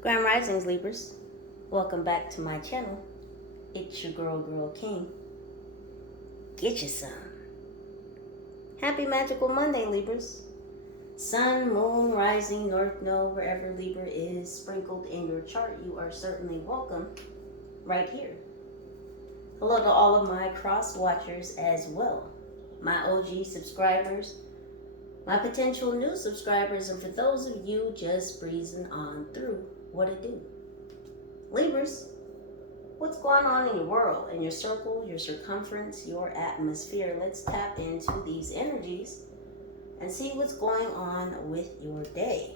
Grand Risings, Libras. Welcome back to my channel. It's your girl, King. Get you some. Happy Magical Monday, Libras. Sun, moon, rising, north node, wherever Libra is sprinkled in your chart, you are certainly welcome right here. Hello to all of my cross watchers as well. My OG subscribers, my potential new subscribers, and for those of you just breezing on through, what it do? Libras, what's going on in your world, in your circle, your circumference, your atmosphere? Let's tap into these energies and see what's going on with your day.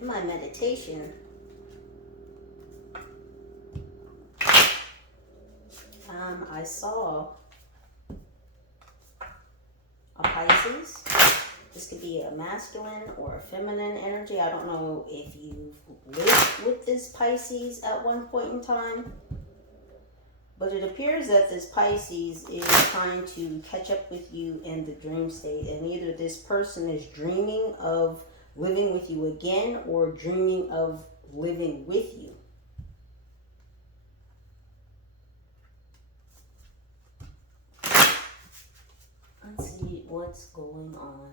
In my meditation, I saw a Pisces. This could be a masculine or a feminine energy. I don't know if you've lived with this Pisces at one point in time, but it appears that this Pisces is trying to catch up with you in the dream state, and either this person is dreaming of living with you again or dreaming of living with you. Let's see what's going on.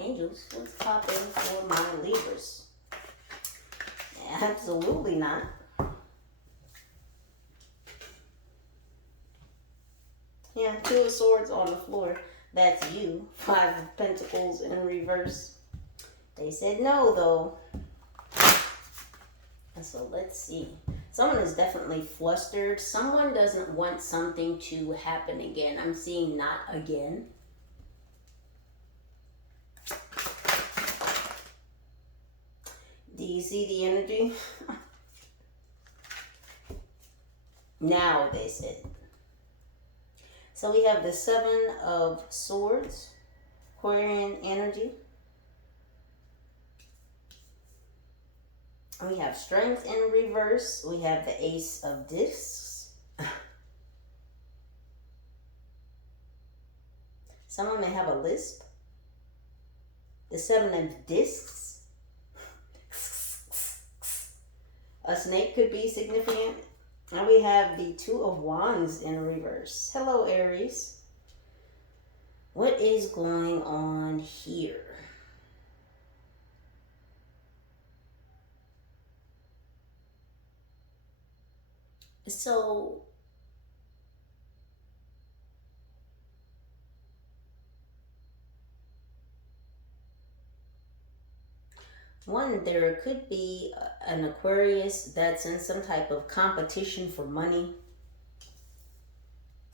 Angels, what's popping for my Libras? Absolutely not. Yeah, Two of Swords on the floor. That's you. Five of Pentacles in reverse. They said no, though. And so let's see. Someone is definitely flustered. Someone doesn't want something to happen again. I'm seeing not again. Do you see the energy? Now, they said. So we have the Seven of Swords, Aquarian energy. We have Strength in reverse. We have the Ace of Discs. Someone may have a lisp. The Seven of Discs. A snake could be significant. And we have the Two of Wands in reverse. Hello, Aries. What is going on here? So, one, there could be an Aquarius that's in some type of competition for money.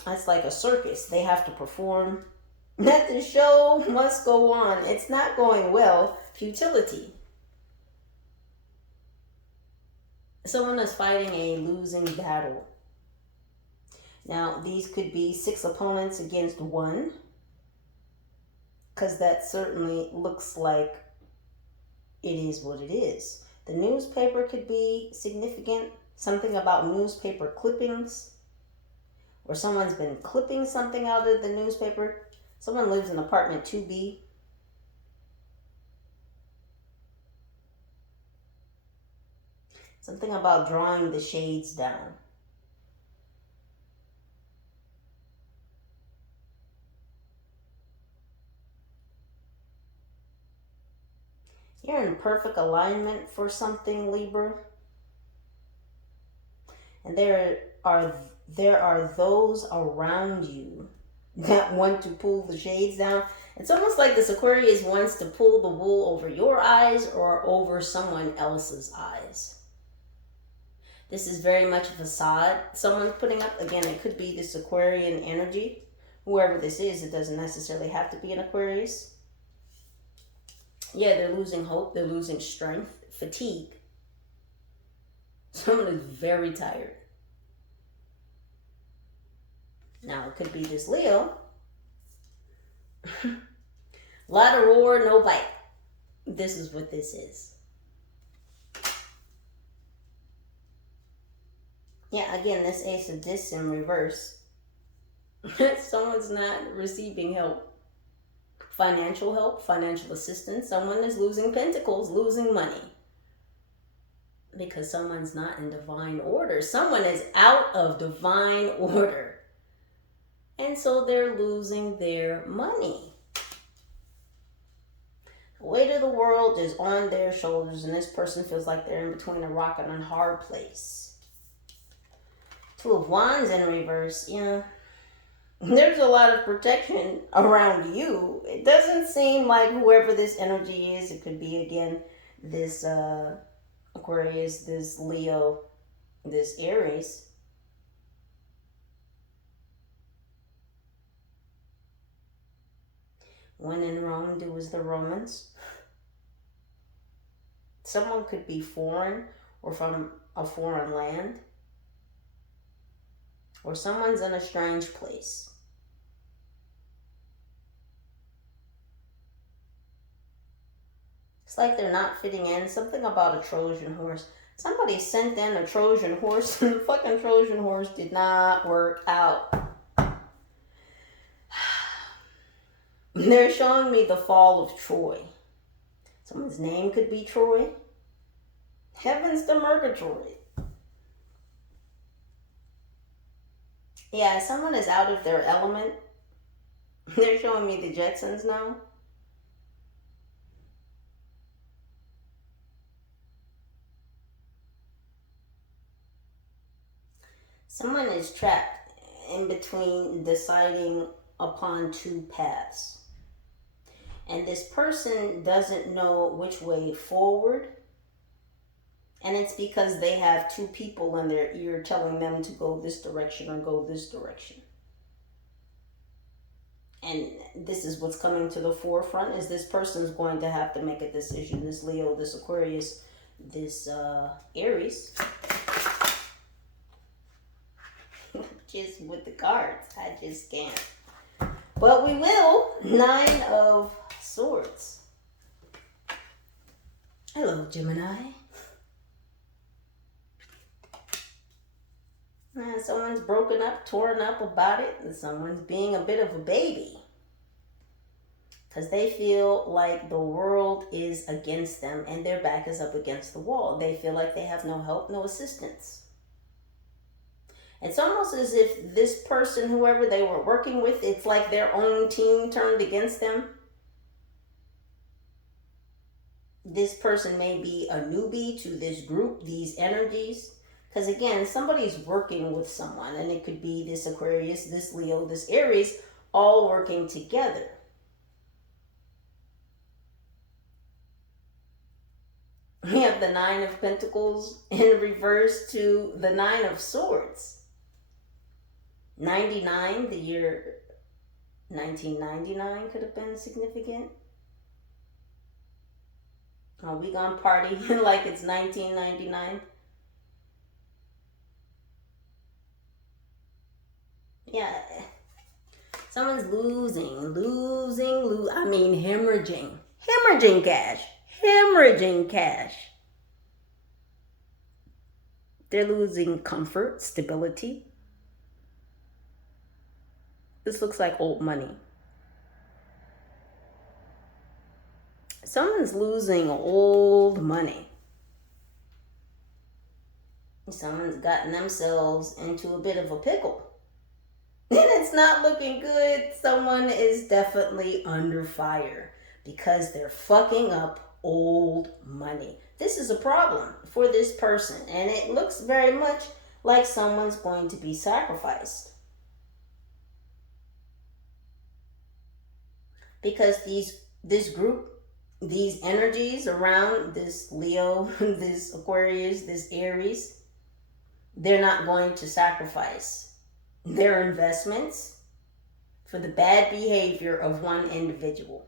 That's like a circus. They have to perform. That the show must go on. It's not going well. Futility. Someone is fighting a losing battle. Now, these could be 6 opponents against 1. Because that certainly looks like it is what it is. The newspaper could be significant. Something about newspaper clippings. Or someone's been clipping something out of the newspaper. Someone lives in apartment 2B. Something about drawing the shades down. You're in perfect alignment for something, Libra. And there are those around you that want to pull the shades down. It's almost like this Aquarius wants to pull the wool over your eyes or over someone else's eyes. This is very much a facade someone's putting up. Again, it could be this Aquarian energy. Whoever this is, it doesn't necessarily have to be an Aquarius. Yeah, they're losing hope. They're losing strength, fatigue. Someone is very tired. Now, it could be this Leo. Lot of roar, no bite. This is what this is. Yeah, again, this Ace of Discs in reverse. Someone's not receiving help. financial help, financial assistance. Someone is losing pentacles, losing money. Because someone's not in divine order. Someone is out of divine order. And so they're losing their money. The weight of the world is on their shoulders, and this person feels like they're in between a rock and a hard place. Two of Wands in reverse, yeah. There's a lot of protection around you. It doesn't seem like whoever this energy is, it could be, again, this Aquarius, this Leo, this Aries. When in Rome, do as the Romans. Someone could be foreign or from a foreign land. Or someone's in a strange place. It's like they're not fitting in. Something about a Trojan horse. Somebody sent in a Trojan horse and the fucking Trojan horse did not work out. They're showing me the fall of Troy. Someone's name could be Troy. Heavens to Murgatroyd. Yeah, someone is out of their element. They're showing me the Jetsons now. Someone is trapped in between deciding upon two paths. And this person doesn't know which way forward. And it's because they have two people in their ear telling them to go this direction or go this direction. And this is what's coming to the forefront, is this person's going to have to make a decision. This Leo, this Aquarius, this Aries. Just with the cards, I just can't. But we will. 9 of Swords. Hello, Gemini. Someone's broken up, torn up about it, and someone's being a bit of a baby. Because they feel like the world is against them and their back is up against the wall. They feel like they have no help, no assistance. It's almost as if this person, whoever they were working with, it's like their own team turned against them. This person may be a newbie to this group, these energies. Because again, somebody's working with someone, and it could be this Aquarius, this Leo, this Aries, all working together. We have the 9 of Pentacles in reverse to the 9 of Swords. 99, the year 1999 could have been significant. Are we gonna party like it's 1999? Yeah. Someone's hemorrhaging. Hemorrhaging cash. Hemorrhaging cash. They're losing comfort, stability. This looks like old money. Someone's losing old money. Someone's gotten themselves into a bit of a pickle. And it's not looking good. Someone is definitely under fire because they're fucking up old money. This is a problem for this person, and it looks very much like someone's going to be sacrificed. Because this group, these energies around this Leo, this Aquarius, this Aries, they're not going to sacrifice their investments for the bad behavior of one individual.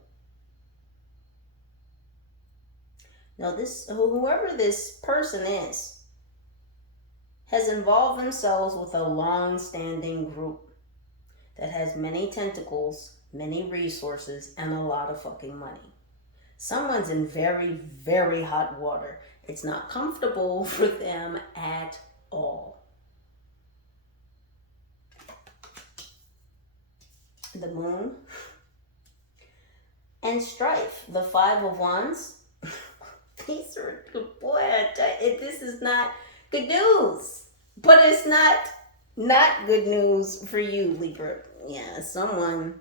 Now, whoever this person is has involved themselves with a long-standing group that has many tentacles, many resources, and a lot of fucking money. Someone's in very, very hot water. It's not comfortable for them at all. The Moon. and strife. The Five of Wands. These are, boy, this is not good news. But it's not good news for you, Libra. Yeah, someone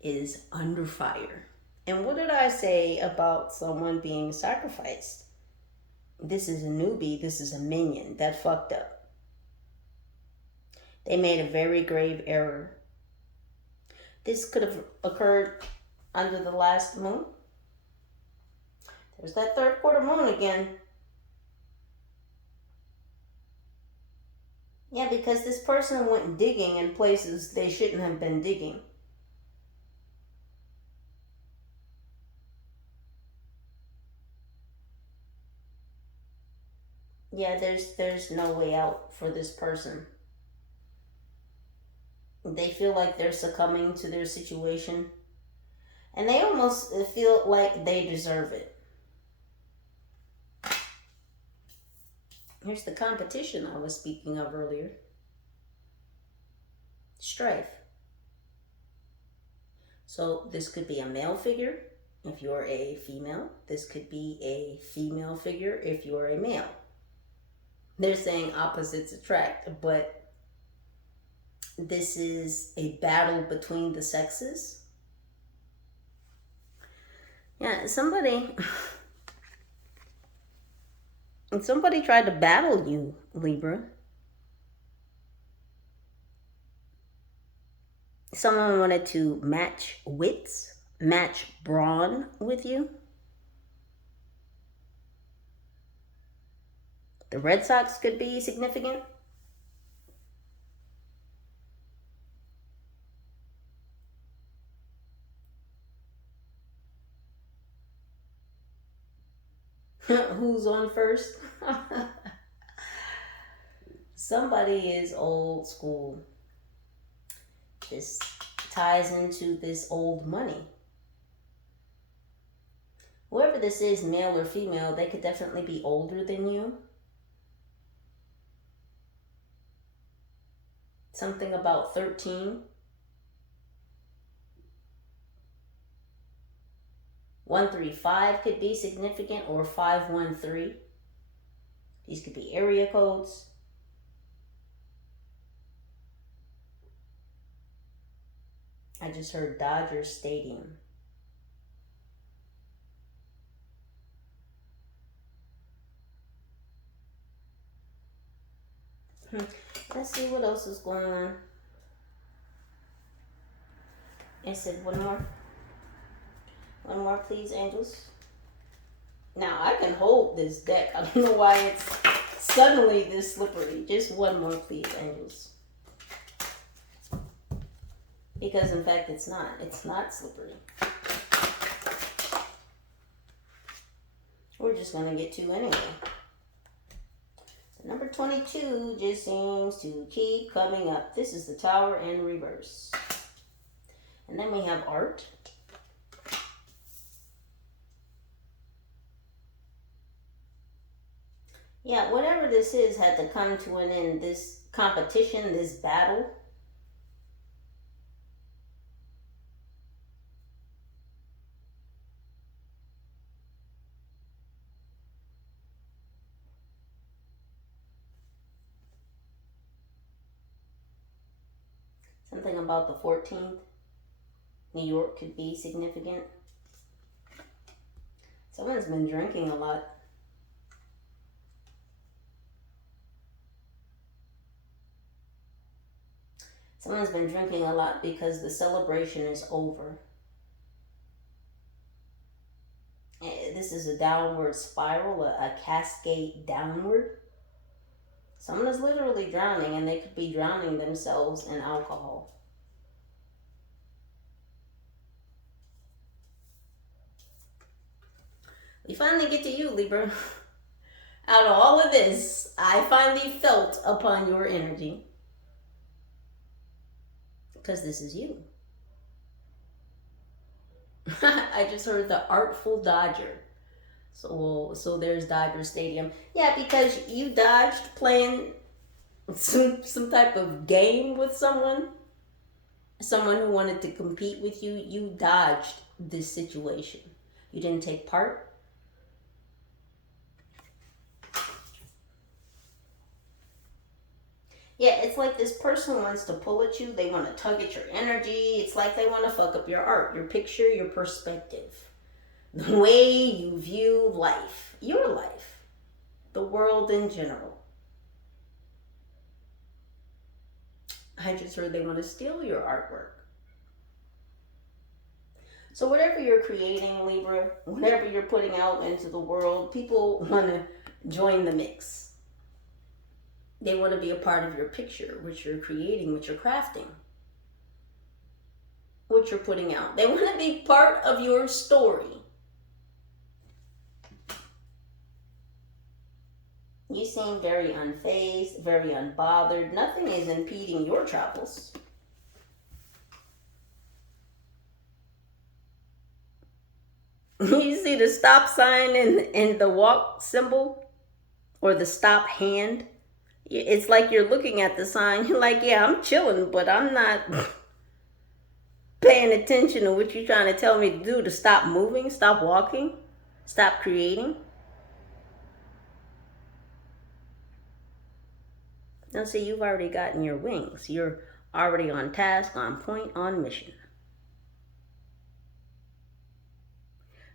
is under fire. And what did I say about someone being sacrificed? This is a newbie. This is a minion. That fucked up. They made a very grave error. This could have occurred under the last moon. There's that third quarter moon again. Yeah, because this person went digging in places they shouldn't have been digging. Yeah, there's no way out for this person. They feel like they're succumbing to their situation. And they almost feel like they deserve it. Here's the competition I was speaking of earlier. Strife. So this could be a male figure if you're a female. This could be a female figure if you're a male. They're saying opposites attract, but this is a battle between the sexes. Yeah, somebody tried to battle you, Libra. Someone wanted to match wits, match brawn with you. The Red Sox could be significant. Who's on first? Somebody is old school. This ties into this old money. Whoever this is, male or female, they could definitely be older than you. Something about 13. 135 could be significant, or 513. These could be area codes. I just heard Dodger Stadium. Let's see what else is going on. I said one more. One more, please, angels. Now, I can hold this deck. I don't know why it's suddenly this slippery. Just one more, please, angels. Because, in fact, it's not. It's not slippery. We're just going to get two anyway. So number 22 just seems to keep coming up. This is the Tower in reverse. And then we have art. Yeah, whatever this is had to come to an end. This competition, this battle. Something about the 14th. New York could be significant. Someone's been drinking a lot. Someone's been drinking a lot because the celebration is over. This is a downward spiral, a cascade downward. Someone is literally drowning, and they could be drowning themselves in alcohol. We finally get to you, Libra. Out of all of this, I finally felt upon your energy. Because this is you. I just heard the Artful Dodger. So there's Dodger Stadium. Yeah, because you dodged playing some type of game with someone. someone who wanted to compete with you, you dodged this situation. You didn't take part. Yeah, it's like this person wants to pull at you. They want to tug at your energy. It's like they want to fuck up your art, your picture, your perspective, the way you view life, your life, the world in general. I just heard they want to steal your artwork. So whatever you're creating, Libra, whatever you're putting out into the world, people want to join the mix. They want to be a part of your picture, what you're creating, what you're crafting, what you're putting out. They want to be part of your story. You seem very unfazed, very unbothered. Nothing is impeding your travels. You see the stop sign in the walk symbol or the stop hand? It's like you're looking at the sign. You're like, yeah, I'm chilling, but I'm not paying attention to what you're trying to tell me to do, to stop moving, stop walking, stop creating. Now, see, you've already gotten your wings. You're already on task, on point, on mission.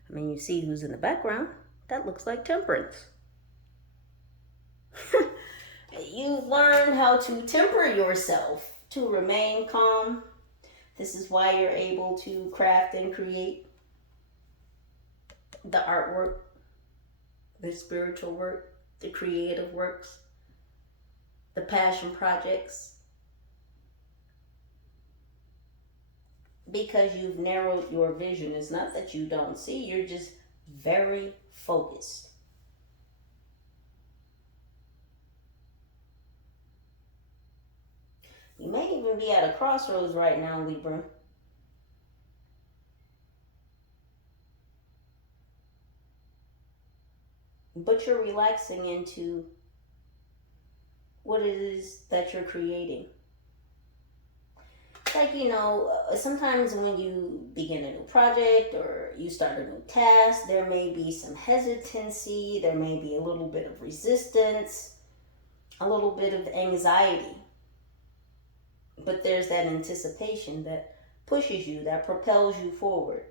I mean, you see who's in the background. That looks like Temperance. You've learned how to temper yourself to remain calm. This is why you're able to craft and create the artwork, the spiritual work, the creative works, the passion projects. Because you've narrowed your vision. It's not that you don't see, you're just very focused. You may even be at a crossroads right now, Libra. But you're relaxing into what it is that you're creating. Like, you know, sometimes when you begin a new project or you start a new task, there may be some hesitancy, there may be a little bit of resistance, a little bit of anxiety. But there's that anticipation that pushes you, that propels you forward.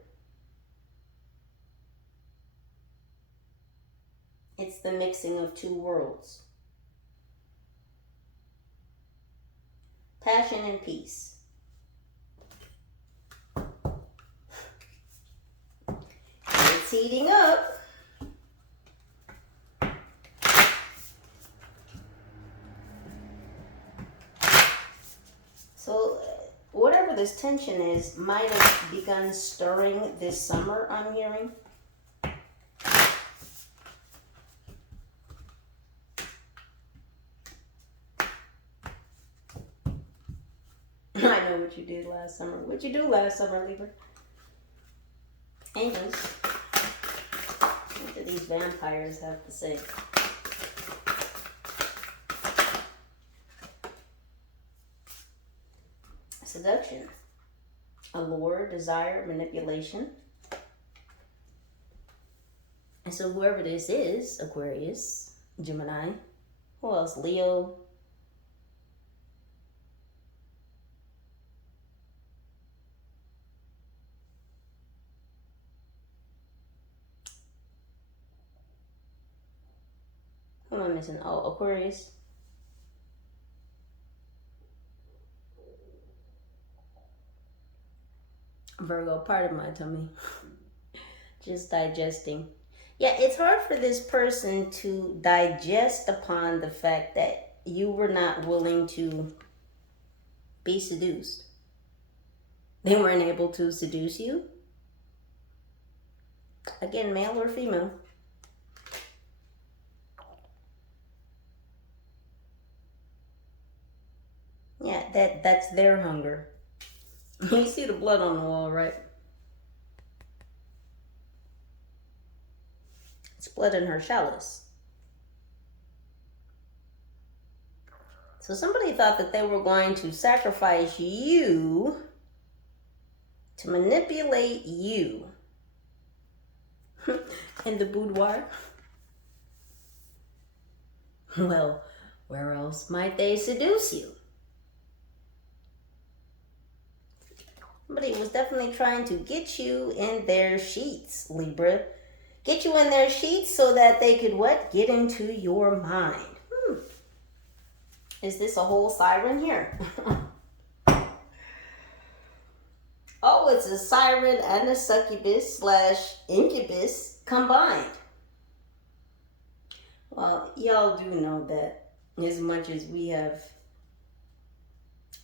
It's the mixing of two worlds. Passion and peace. It's heating up. So whatever this tension is might have begun stirring this summer, I'm hearing. I know what you did last summer. What'd you do last summer, Libra? Angels. What do these vampires have to say? Seduction. Allure, desire, manipulation. And so whoever this is, Aquarius, Gemini, who else? Leo. Who am I missing? Oh, Aquarius. Virgo, pardon my tummy. Just digesting. Yeah, it's hard for this person to digest upon the fact that you were not willing to be seduced. They weren't able to seduce you. Again, male or female. Yeah, that's their hunger. You see the blood on the wall, right? It's blood in her chalice. So somebody thought that they were going to sacrifice you to manipulate you in the boudoir. Well, where else might they seduce you? Somebody was definitely trying to get you in their sheets, Libra. Get you in their sheets so that they could what? Get into your mind. Is this a whole siren here? Oh, it's a siren and a succubus slash incubus combined. Well, y'all do know that as much as we have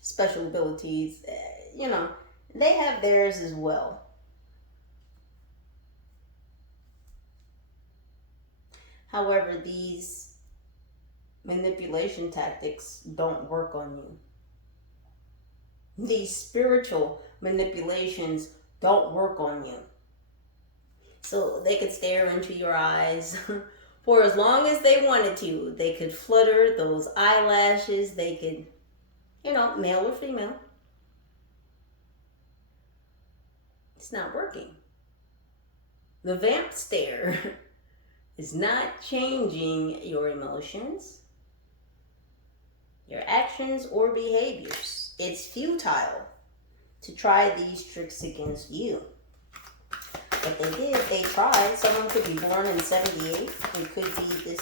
special abilities, you know, they have theirs as well. However, these manipulation tactics don't work on you. These spiritual manipulations don't work on you. So they could stare into your eyes for as long as they wanted to. They could flutter those eyelashes. They could, you know, male or female. It's not working. The vamp stare is not changing your emotions, your actions, or behaviors. It's futile to try these tricks against you. But they did, they tried. Someone could be born in 78. It could be this,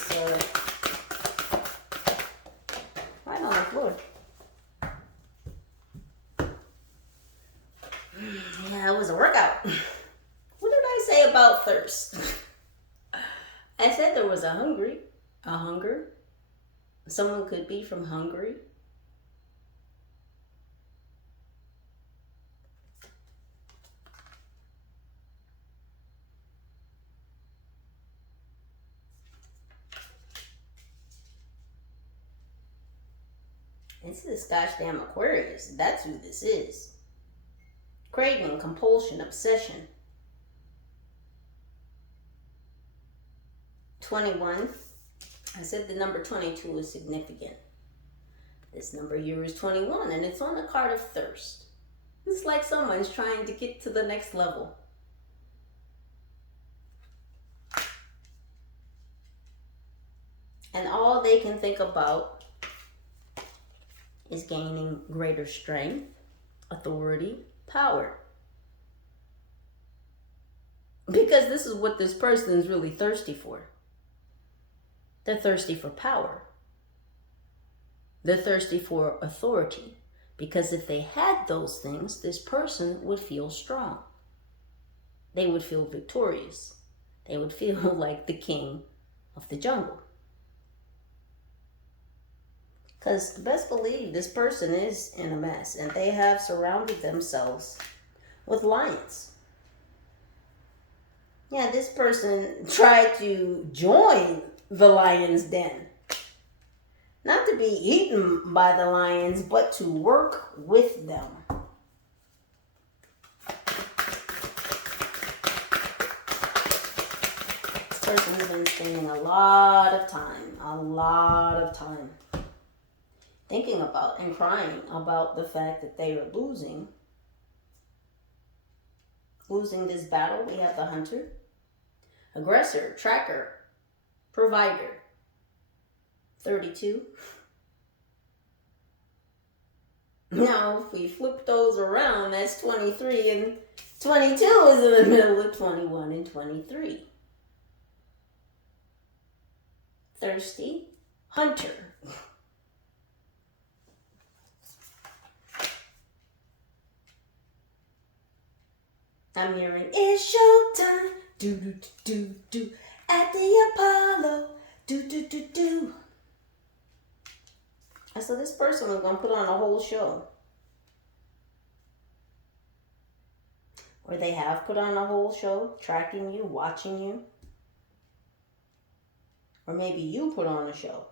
right on the floor. Yeah, it was a workout. What did I say about thirst? I said there was a hunger. Someone could be from Hungary. It's this gosh damn Aquarius. That's who this is. Craving, compulsion, obsession. 21. I said the number 22 is significant. This number here is 21, and it's on the card of thirst. It's like someone's trying to get to the next level. And all they can think about is gaining greater strength, authority, power. Because this is what this person is really thirsty for. They're thirsty for power. They're thirsty for authority. Because if they had those things, this person would feel strong. They would feel victorious. They would feel like the king of the jungle. Because best believe this person is in a mess, and they have surrounded themselves with lions. Yeah, this person tried to join the lion's den. Not to be eaten by the lions, but to work with them. This person's been spending a lot of time thinking about and crying about the fact that they are losing this battle. We have the hunter, aggressor, tracker, provider. 32. Now, if we flip those around, that's 23, and 22 is in the middle of 21 and 23. Thirsty, hunter. I'm hearing, it's showtime, do do do do, at the Apollo, do do do do. And so this person was going to put on a whole show. Or they have put on a whole show, tracking you, watching you. Or maybe you put on a show.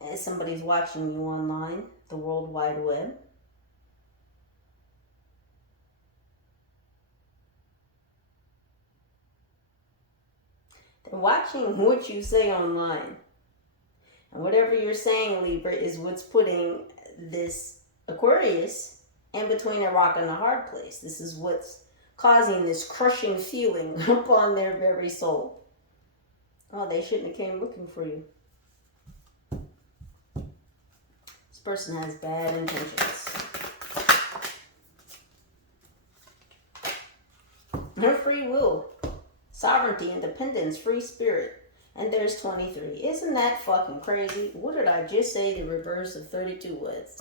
And somebody's watching you online, the World Wide Web. They're watching what you say online. And whatever you're saying, Libra, is what's putting this Aquarius in between a rock and a hard place. This is what's causing this crushing feeling upon their very soul. Oh, they shouldn't have came looking for you. This person has bad intentions. Her free will, sovereignty, independence, free spirit. And there's 23. Isn't that fucking crazy? What did I just say the reverse of 32 was?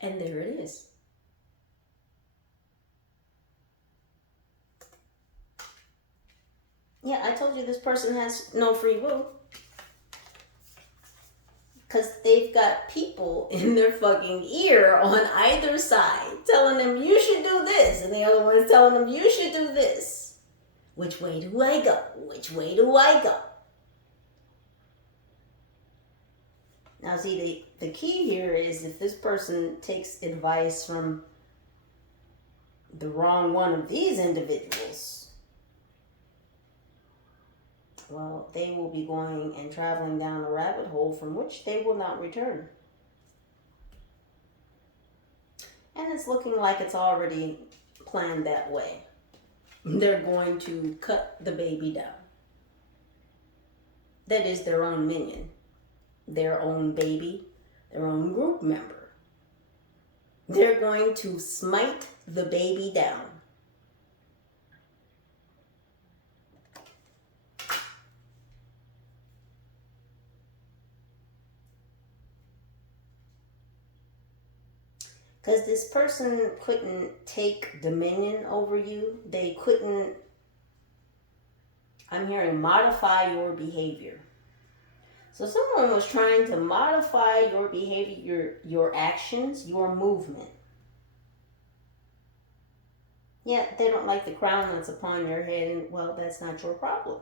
And there it is. Yeah, I told you this person has no free will. Because they've got people in their fucking ear on either side telling them you should do this. And the other one is telling them you should do this. Which way do I go? Which way do I go? Now see, the key here is if this person takes advice from the wrong one of these individuals, well, they will be going and traveling down a rabbit hole from which they will not return. And it's looking like it's already planned that way. They're going to cut the baby down. That is their own minion, their own baby, their own group member. They're going to smite the baby down. Because this person couldn't take dominion over you. They couldn't, I'm hearing, modify your behavior. So someone was trying to modify your behavior, your actions, your movement. Yeah, they don't like the crown that's upon your head, and well, that's not your problem.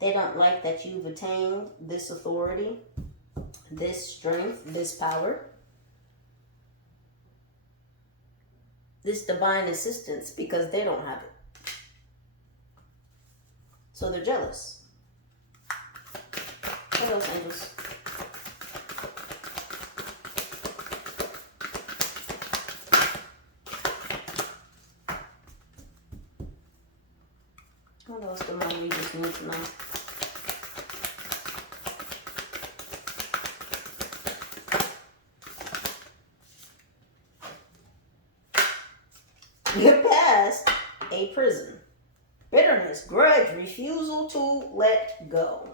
They don't like that you've attained this authority, this strength, this power, this divine assistance, because they don't have it. So they're jealous. Hello, angels. What else do my readers need to know? You're past a prison. Bitterness, grudge, refusal to let go.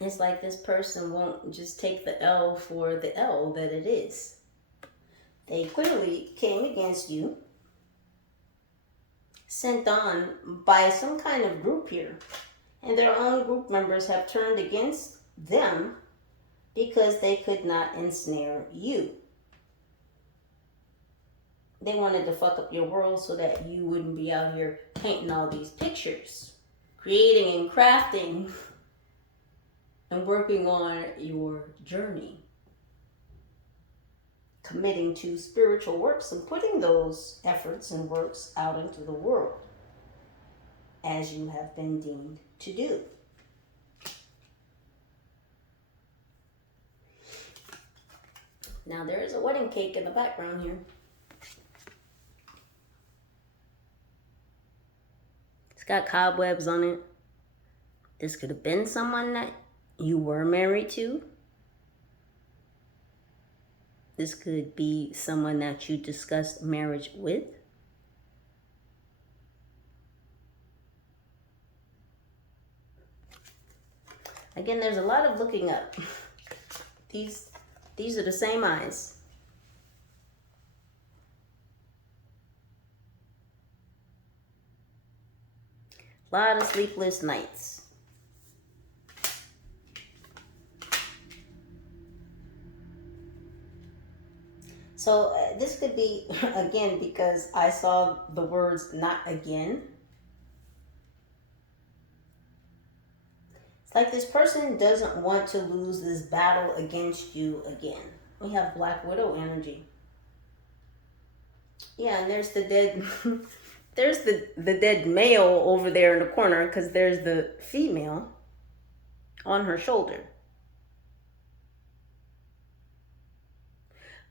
It's like this person won't just take the L for the L that it is. They clearly came against you, sent on by some kind of group here, and their own group members have turned against them because they could not ensnare you. They wanted to fuck up your world so that you wouldn't be out here painting all these pictures, creating and crafting and working on your journey, committing to spiritual works and putting those efforts and works out into the world as you have been deemed to do. Now there is a wedding cake in the background here. It's got cobwebs on it. This could have been someone that you were married to. This could be someone that you discussed marriage with. Again, there's a lot of looking up. These are the same eyes. A lot of sleepless nights. So this could be, again, because I saw the words "not again." It's like this person doesn't want to lose this battle against you again. We have Black Widow energy. Yeah, and there's the dead there's the dead male over there in the corner because there's the female on her shoulder.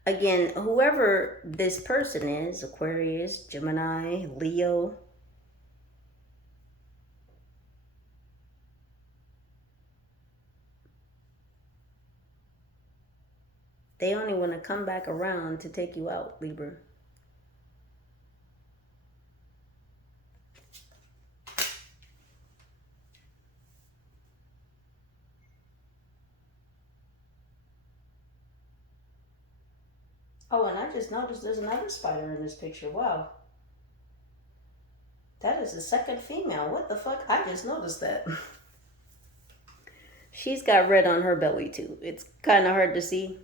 Again, whoever this person is, Aquarius, Gemini, Leo, they only want to come back around to take you out, Libra. Oh, and I just noticed there's another spider in this picture. Wow. That is the second female. What the fuck? I just noticed that. She's got red on her belly too. It's kind of hard to see.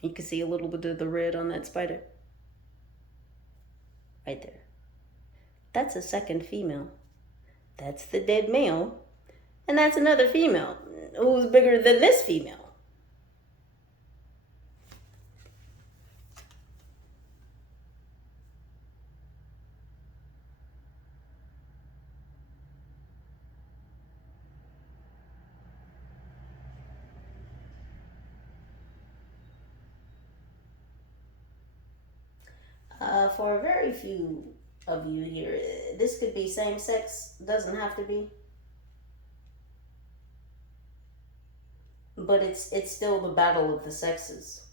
You can see a little bit of the red on that spider. Right there. That's a second female. That's the dead male. And that's another female who's bigger than this female. For very few of you here, this could be same sex, doesn't have to be. But it's still the battle of the sexes.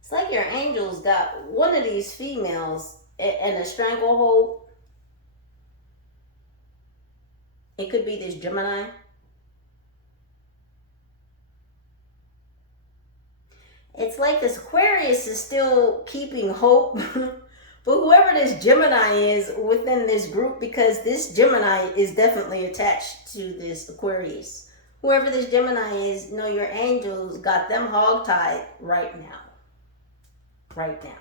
It's like your angels got one of these females in a stranglehold. It could be this Gemini. It's like this Aquarius is still keeping hope. But whoever this Gemini is within this group, because this Gemini is definitely attached to this Aquarius. Whoever this Gemini is, know your angels got them hogtied right now. Right now.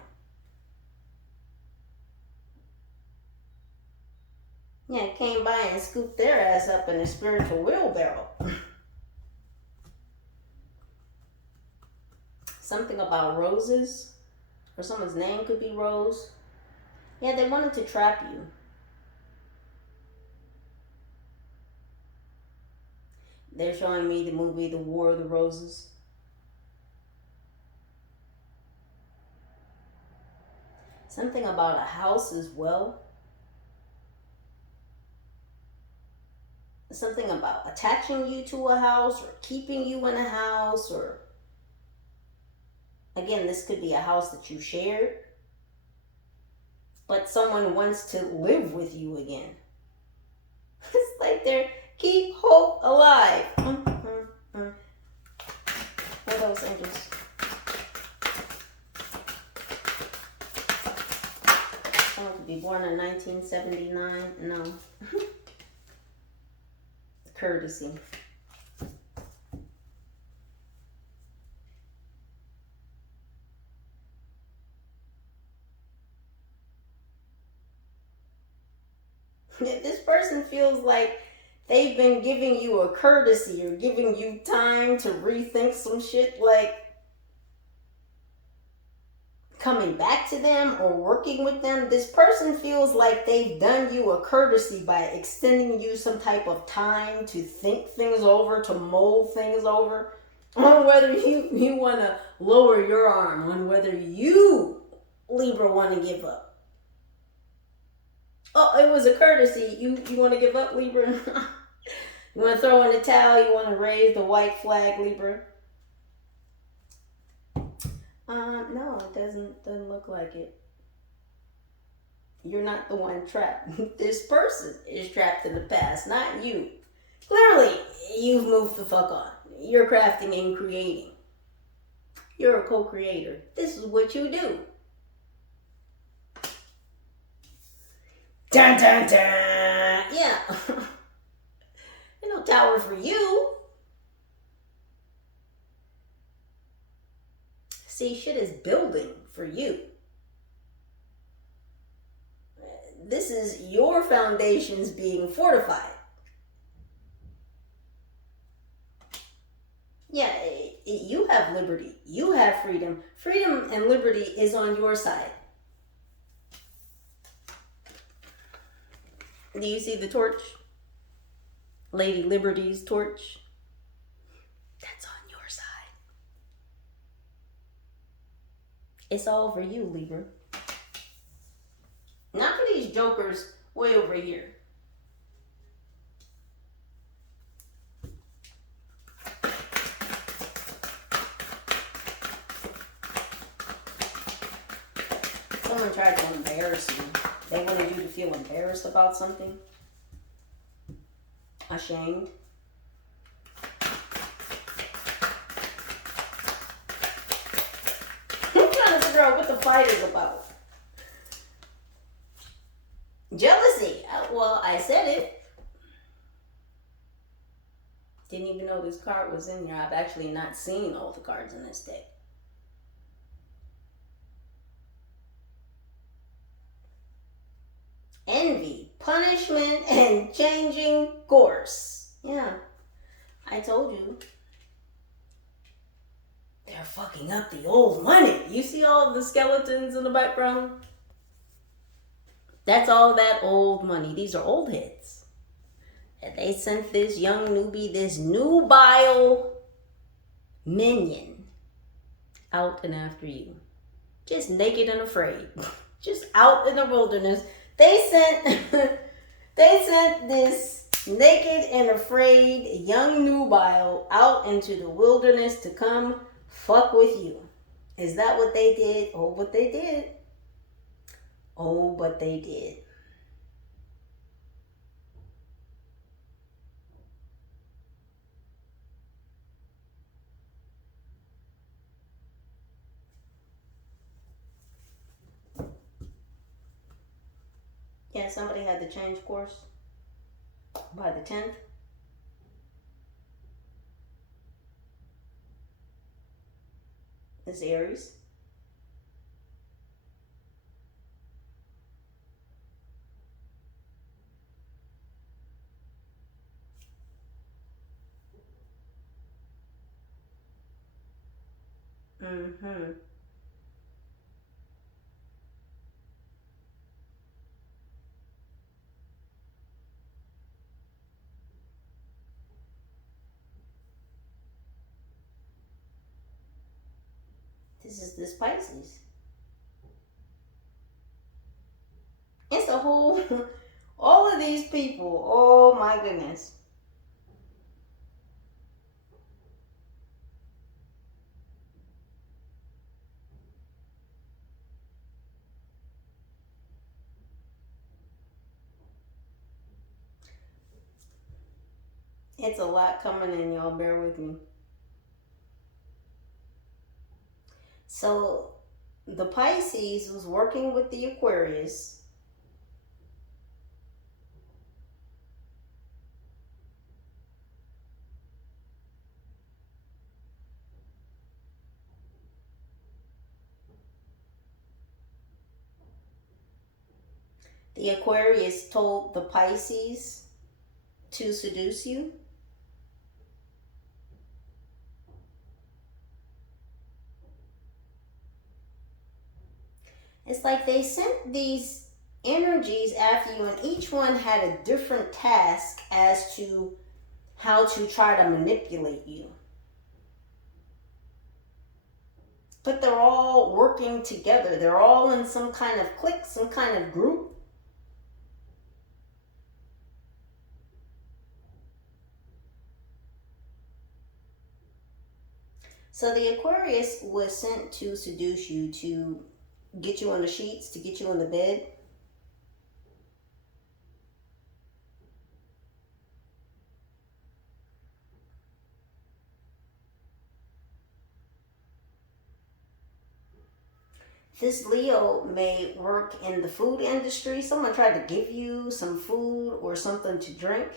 Yeah, came by and scooped their ass up in a spiritual wheelbarrow. Something about roses, or someone's name could be Rose. Yeah, they wanted to trap you. They're showing me the movie The War of the Roses. Something about a house as well. Something about attaching you to a house or keeping you in a house, or again, this could be a house that you shared, but someone wants to live with you again. It's like they're keep hope alive. What else, angels? Someone could be born in 1979. No. Courtesy. This person feels like they've been giving you a courtesy or giving you time to rethink some shit, like coming back to them or working with them. This person feels like they've done you a courtesy by extending you some type of time to think things over, to mull things over, on whether you want to lower your arm, on whether you, Libra, want to give up. Oh, it was a courtesy. You want to give up, Libra? You want to throw in the towel? You want to raise the white flag, Libra? No, it doesn't look like it. You're not the one trapped. This person is trapped in the past, not you. Clearly, you've moved the fuck on. You're crafting and creating. You're a co-creator. This is what you do. Dun dun dun! Yeah. There's no tower for you. See, shit is building for you. This is your foundations being fortified. Yeah, you have liberty. You have freedom. Freedom and liberty is on your side. Do you see the torch? Lady Liberty's torch? That's on your side. It's all for you, Libra. Not for these jokers way over here. Someone tried to embarrass you. They wanted you to feel embarrassed about something. Ashamed. I'm trying to figure out what the fight is about. Jealousy. Well, I said it. Didn't even know this card was in here. I've actually not seen all the cards in this deck. Envy, punishment, and changing course. Yeah, I told you. They're fucking up the old money. You see all the skeletons in the background? That's all that old money. These are old heads. And they sent this young newbie, this nubile minion out and after you. Just naked and afraid. Just out in the wilderness. They sent this naked and afraid young nubile out into the wilderness to come fuck with you. Is that what they did? Oh, but they did. Oh, but they did. Yeah, somebody had to change course by the 10th. This Aries. Mm-hmm. This is this Pisces. It's the whole, all of these people. Oh my goodness. It's a lot coming in, y'all. Bear with me. So the Pisces was working with the Aquarius. The Aquarius told the Pisces to seduce you. It's like they sent these energies after you, and each one had a different task as to how to try to manipulate you. But they're all working together. They're all in some kind of clique, some kind of group. So the Aquarius was sent to seduce you, to get you on the sheets, to get you on the bed. This Leo may work in the food industry. Someone tried to give you some food or something to drink.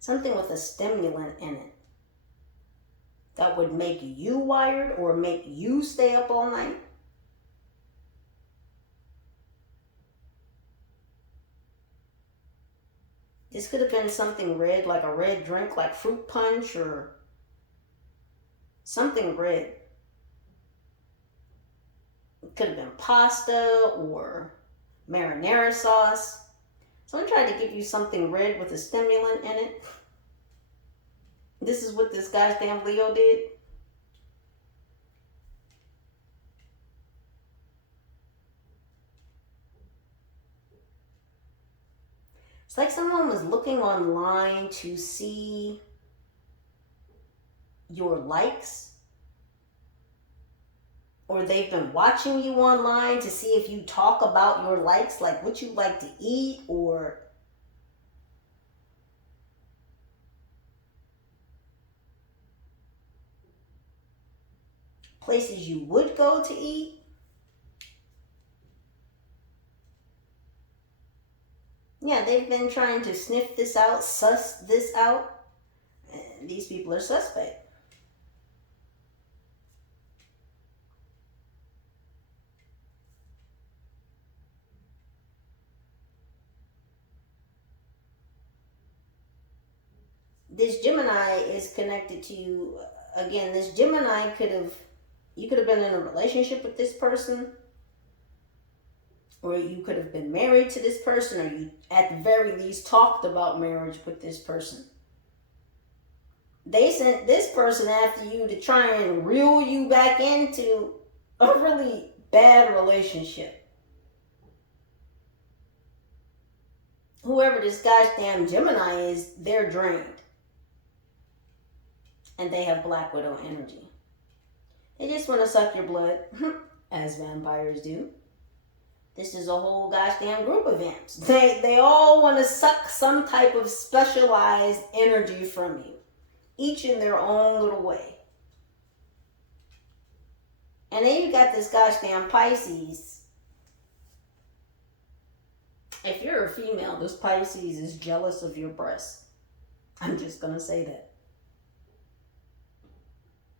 Something with a stimulant in it. that would make you wired or make you stay up all night. This could have been something red, like a red drink, like fruit punch or something red. It could have been pasta or marinara sauce. Someone tried to give you something red with a stimulant in it. This is what this goddamn Leo did. It's like someone was looking online to see your likes, or they've been watching you online to see if you talk about your likes, like what you like to eat or places you would go to eat. Yeah, they've been trying to sniff this out, suss this out. And these people are suspect. This Gemini is connected to you. Again, this Gemini you could have been in a relationship with this person, or you could have been married to this person, or you at the very least talked about marriage with this person. They sent this person after you to try and reel you back into a really bad relationship. Whoever this goddamn Gemini is, they're drained. And they have Black Widow energy. They just want to suck your blood, as vampires do. This is a whole goddamn group of vamps. They all want to suck some type of specialized energy from you, each in their own little way. And then you got this goddamn Pisces. If you're a female, this Pisces is jealous of your breasts. I'm just going to say that.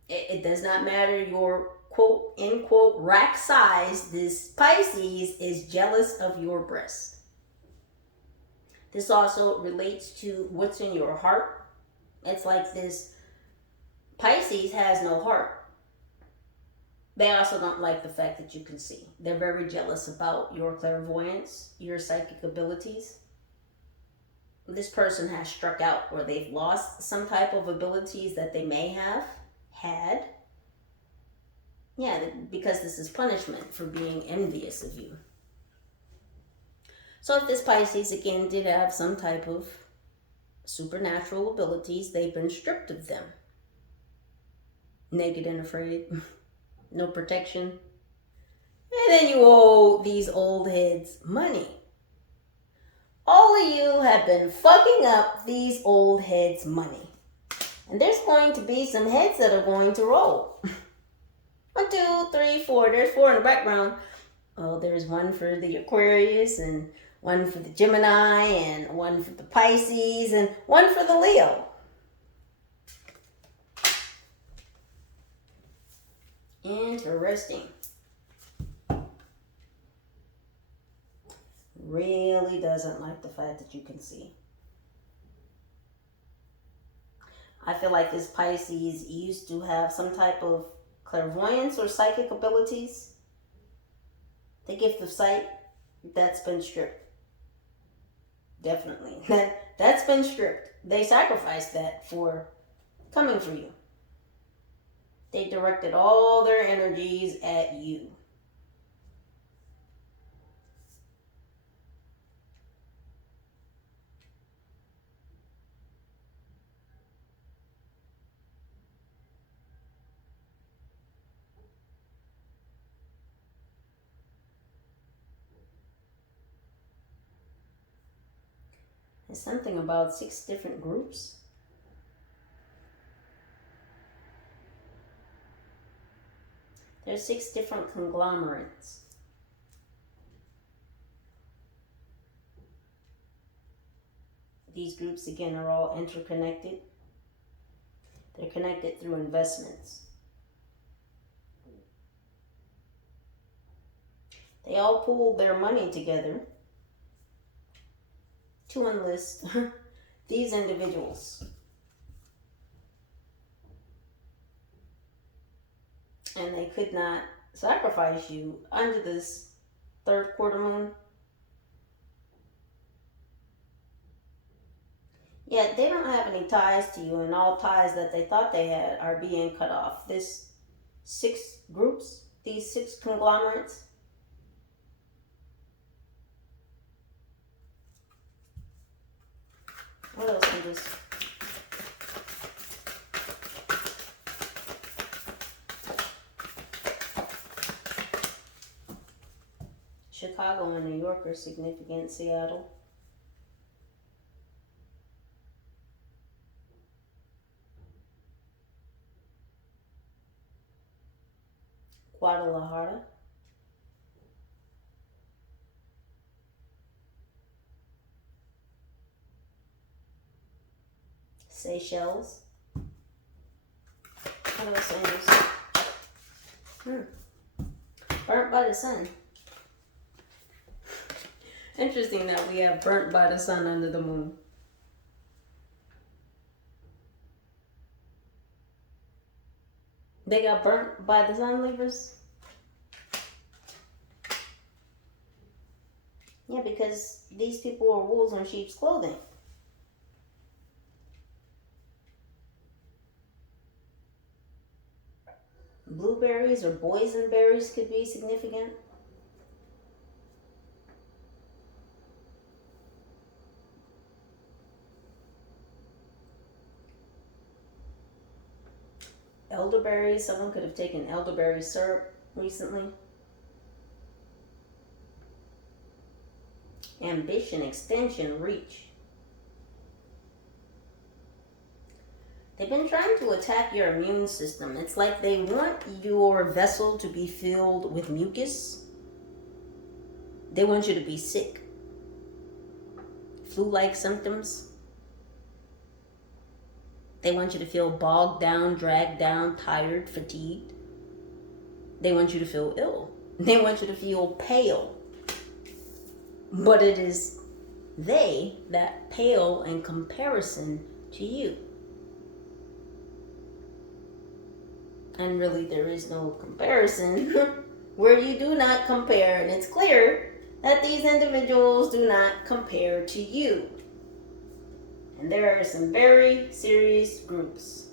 It does not matter your quote, end quote, rack size. This Pisces is jealous of your breasts. This also relates to what's in your heart. It's like this Pisces has no heart. They also don't like the fact that you can see. They're very jealous about your clairvoyance, your psychic abilities. This person has struck out, or they've lost some type of abilities that they may have had. Yeah, because this is punishment for being envious of you. So if this Pisces, again, did have some type of supernatural abilities, they've been stripped of them. Naked and afraid. No protection. And then you owe these old heads money. All of you have been fucking up these old heads' money. And there's going to be some heads that are going to roll. 1, 2, 3, 4. There's 4 in the background. Oh, there's one for the Aquarius, and one for the Gemini, and one for the Pisces, and one for the Leo. Interesting. Really doesn't like the fact that you can see. I feel like this Pisces used to have some type of clairvoyance or psychic abilities. The gift of sight, that's been stripped. Definitely. That's been stripped. They sacrificed that for coming for you. They directed all their energies at you. There's something about 6 different groups. There's 6 different conglomerates. These groups, again, are all interconnected. They're connected through investments. They all pooled their money together to enlist these individuals. And they could not sacrifice you under this third quarter moon. Yet they don't have any ties to you, and all ties that they thought they had are being cut off. This 6 groups, these 6 conglomerates, what else can this? Chicago and New York are significant. Seattle. Guadalajara. Seychelles. What else is? Burnt by the sun. Interesting that we have burnt by the sun under the moon. They got burnt by the sun, Libras? Yeah, because these people are wolves in sheep's clothing. Blueberries or boysenberries could be significant. Elderberries, someone could have taken elderberry syrup recently. Ambition, extension, reach. They've been trying to attack your immune system. It's like they want your vessel to be filled with mucus. They want you to be sick. Flu-like symptoms. They want you to feel bogged down, dragged down, tired, fatigued. They want you to feel ill. They want you to feel pale. But it is they that pale in comparison to you. And really there is no comparison where you do not compare. And it's clear that these individuals do not compare to you. And there are some very serious groups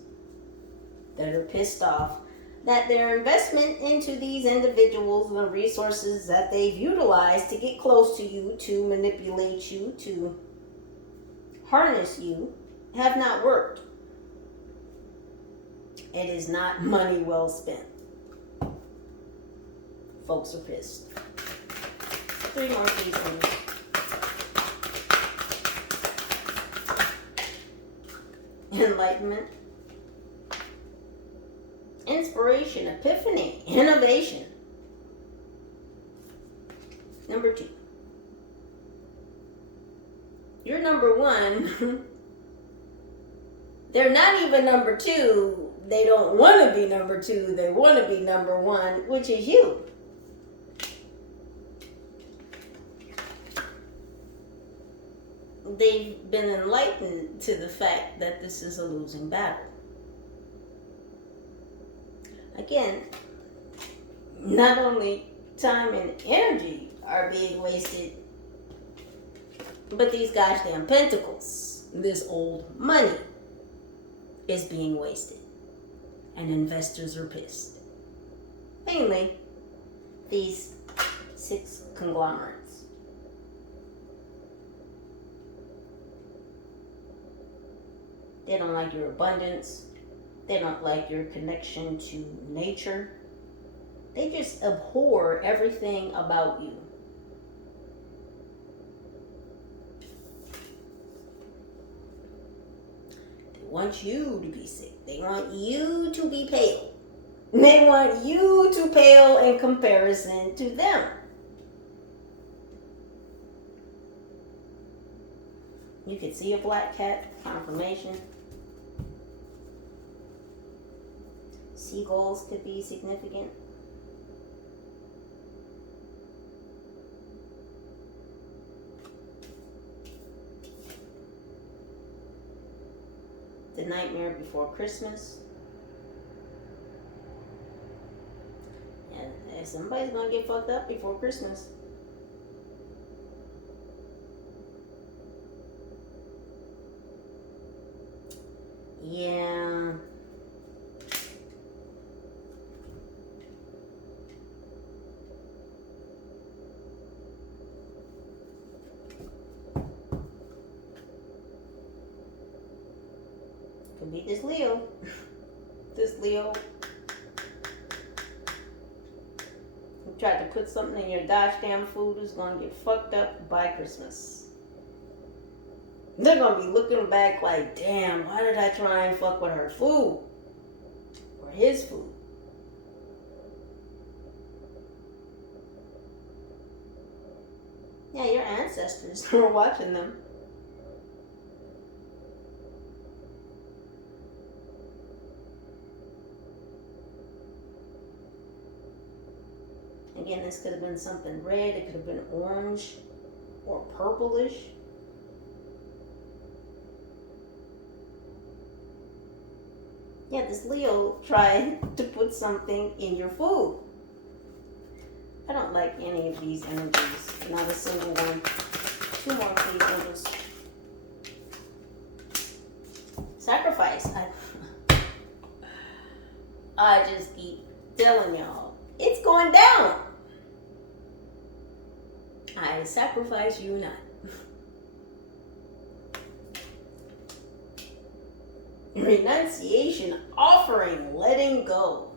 that are pissed off that their investment into these individuals and the resources that they've utilized to get close to you, to manipulate you, to harness you, have not worked. It is not money well spent. Folks are pissed. 3 more please, honey. Enlightenment, inspiration, epiphany, innovation. Number 2. You're number 1. They're not even number 2. They don't want to be number 2. They want to be number 1, which is you. They've been enlightened to the fact that this is a losing battle. Again, not only time and energy are being wasted, but these goddamn pentacles, this old money, is being wasted. And investors are pissed. Mainly, these 6 conglomerates. They don't like your abundance. They don't like your connection to nature. They just abhor everything about you. They want you to be sick. They want you to be pale. They want you to pale in comparison to them. You could see a black cat, confirmation. Seagulls could be significant. The Nightmare Before Christmas. Yeah, somebody's gonna get fucked up before Christmas. Yeah. Could be this Leo. This Leo who tried to put something in your gosh damn food is gonna get fucked up by Christmas. They're gonna be looking back like, damn, why did I try and fuck with her food? Or his food? Yeah, your ancestors were watching them. Again, this could have been something red, it could have been orange or purplish. Yeah, this Leo tried to put something in your food. I don't like any of these energies. Not a single one. 2 more, please, angels. Sacrifice. I just keep telling y'all, it's going down. I sacrifice you not. Renunciation, offering, letting go.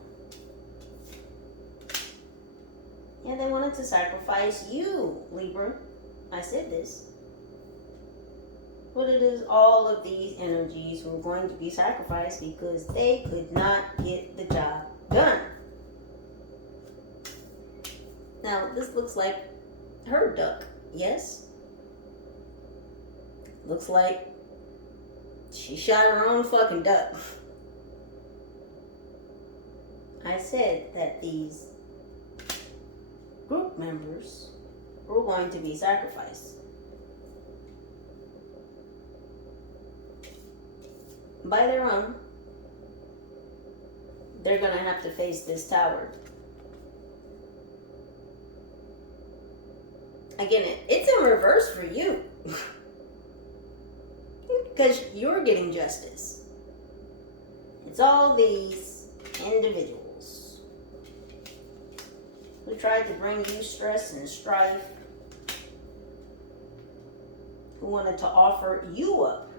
Yeah, they wanted to sacrifice you, Libra. I said this. But it is all of these energies who are going to be sacrificed because they could not get the job done. Now, this looks like her duck, yes? Looks like she shot her own fucking duck. I said that these group members were going to be sacrificed. By their own, they're going to have to face this tower. Again, it's in reverse for you. Because you're getting justice. It's all these individuals who tried to bring you stress and strife, who wanted to offer you up.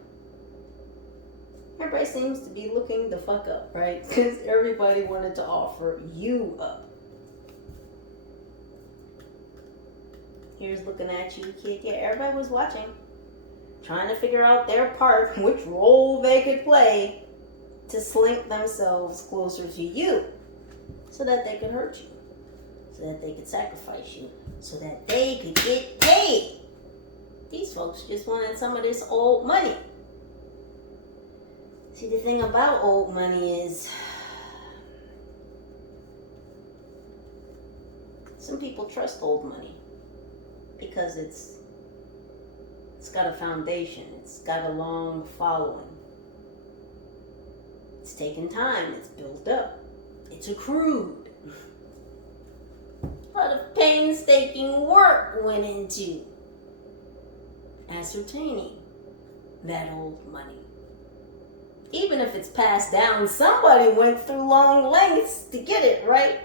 Everybody seems to be looking the fuck up, right? Because everybody wanted to offer you up. Here's looking at you, kid. Yeah, everybody was watching. Trying to figure out their part, which role they could play to slink themselves closer to you so that they could hurt you, so that they could sacrifice you, so that they could get paid. These folks just wanted some of this old money. See, the thing about old money is some people trust old money because it's got a foundation. It's got a long following. It's taken time. It's built up. It's accrued. A lot of painstaking work went into ascertaining that old money. Even if it's passed down, somebody went through long lengths to get it, right?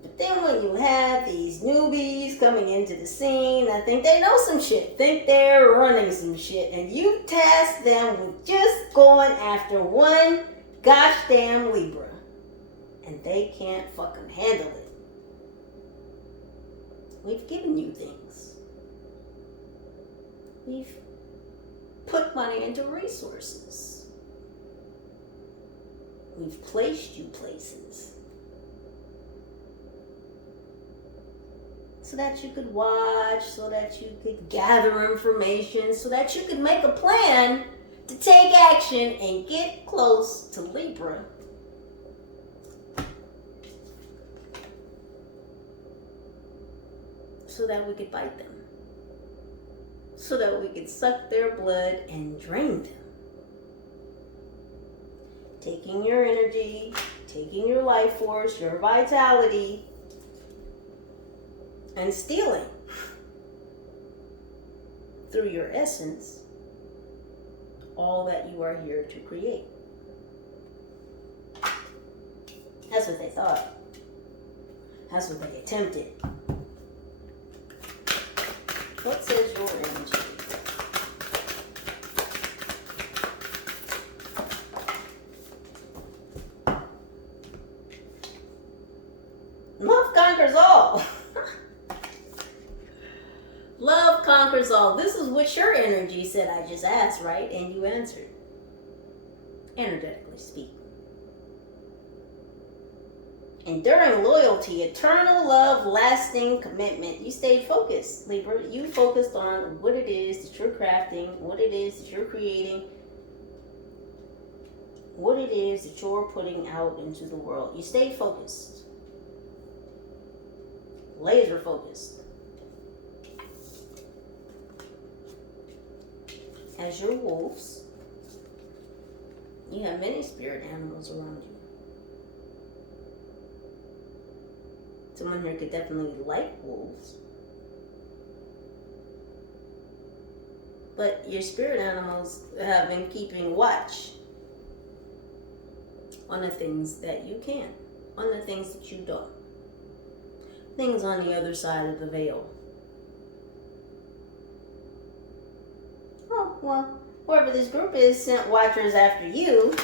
But then when you have these newbies coming into the scene that think they know some shit, think they're running some shit, and you task them with just going after one gosh damn Libra, and they can't fucking handle it. We've given you things. We've put money into resources. We've placed you places so that you could watch, so that you could gather information, so that you could make a plan to take action and get close to Libra. So that we could bite them. So that we could suck their blood and drain them. Taking your energy, taking your life force, your vitality, and stealing through your essence all that you are here to create. That's what they thought. That's what they attempted. What says your energy? Love conquers all. Love conquers all. This is what your energy said. I just asked, right? And you answered. Energetically speaking. Enduring loyalty, eternal love, lasting commitment. You stayed focused, Libra. You focused on what it is that you're crafting, what it is that you're creating, what it is that you're putting out into the world. You stayed focused. Laser focused. As your wolves, you have many spirit animals around you. Someone here could definitely like wolves. But your spirit animals have been keeping watch on the things that you can, on the things that you don't. Things on the other side of the veil. Oh, well, whoever this group is sent watchers after you.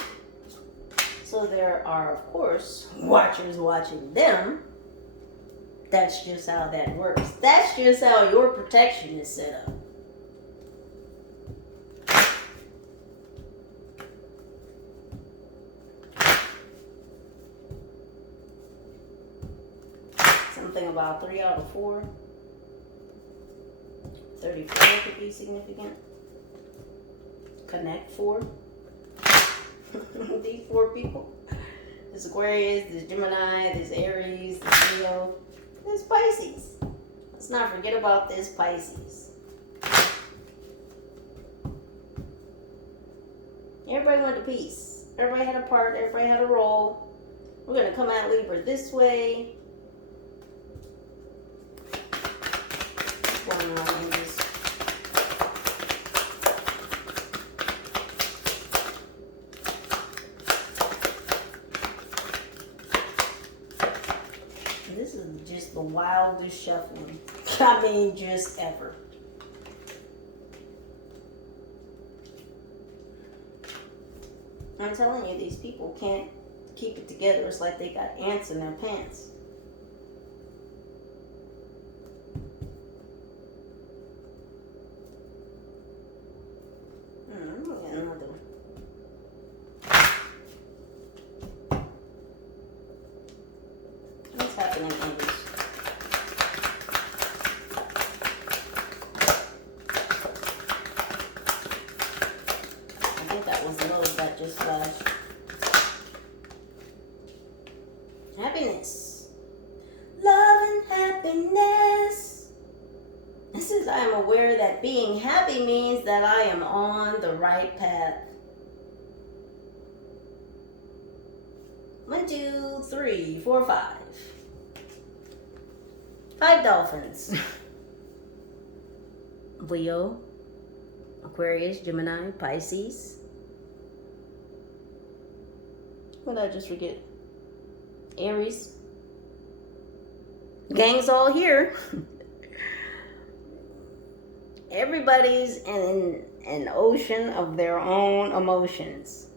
So there are, of course, watchers watching them. That's just how that works. That's just how your protection is set up. Something about 3 out of 4. 34 could be significant. Connect 4. These 4 people. There's Aquarius, there's Gemini, there's Aries, there's Leo. There's Pisces. Let's not forget about this Pisces. Everybody went to peace. Everybody had a part. Everybody had a role. We're going to come at Libra this way. What's going on in this? This is just the wildest shuffling. I mean, just ever. I'm telling you, these people can't keep it together. It's like they got ants in their pants. I'm gonna get another one. What's happening in this? I think that was those that just flashed. Happiness. Love and happiness. This is, I am aware that being happy means that I am on the right path. 1, 2, 3, 4, 5. 5 dolphins. Leo, Aquarius, Gemini, Pisces. What did I just forget? Aries. Gang's all here. Everybody's in an ocean of their own emotions.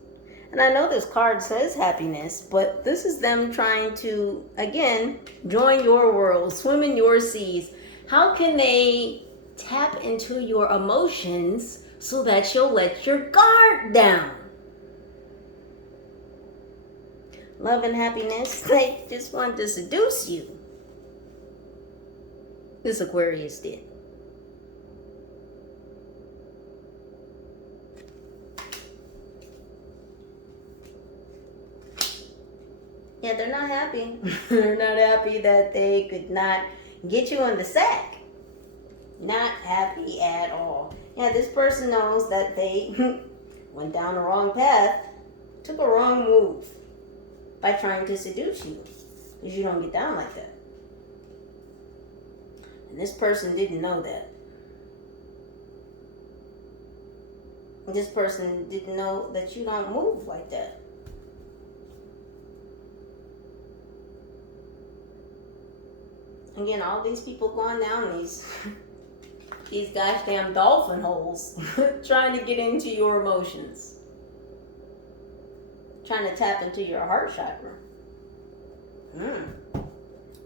And I know this card says happiness, but this is them trying to, again, join your world, swim in your seas. How can they tap into your emotions so that you'll let your guard down? Love and happiness, they just want to seduce you. This Aquarius did. Yeah, they're not happy. They're not happy that they could not get you in the sack. Not happy at all. Yeah, this person knows that they went down the wrong path, took a wrong move by trying to seduce you. Because you don't get down like that. And this person didn't know that. This person didn't know that you don't move like that. Again, all these people going down these gosh damn dolphin holes trying to get into your emotions. Trying to tap into your heart chakra.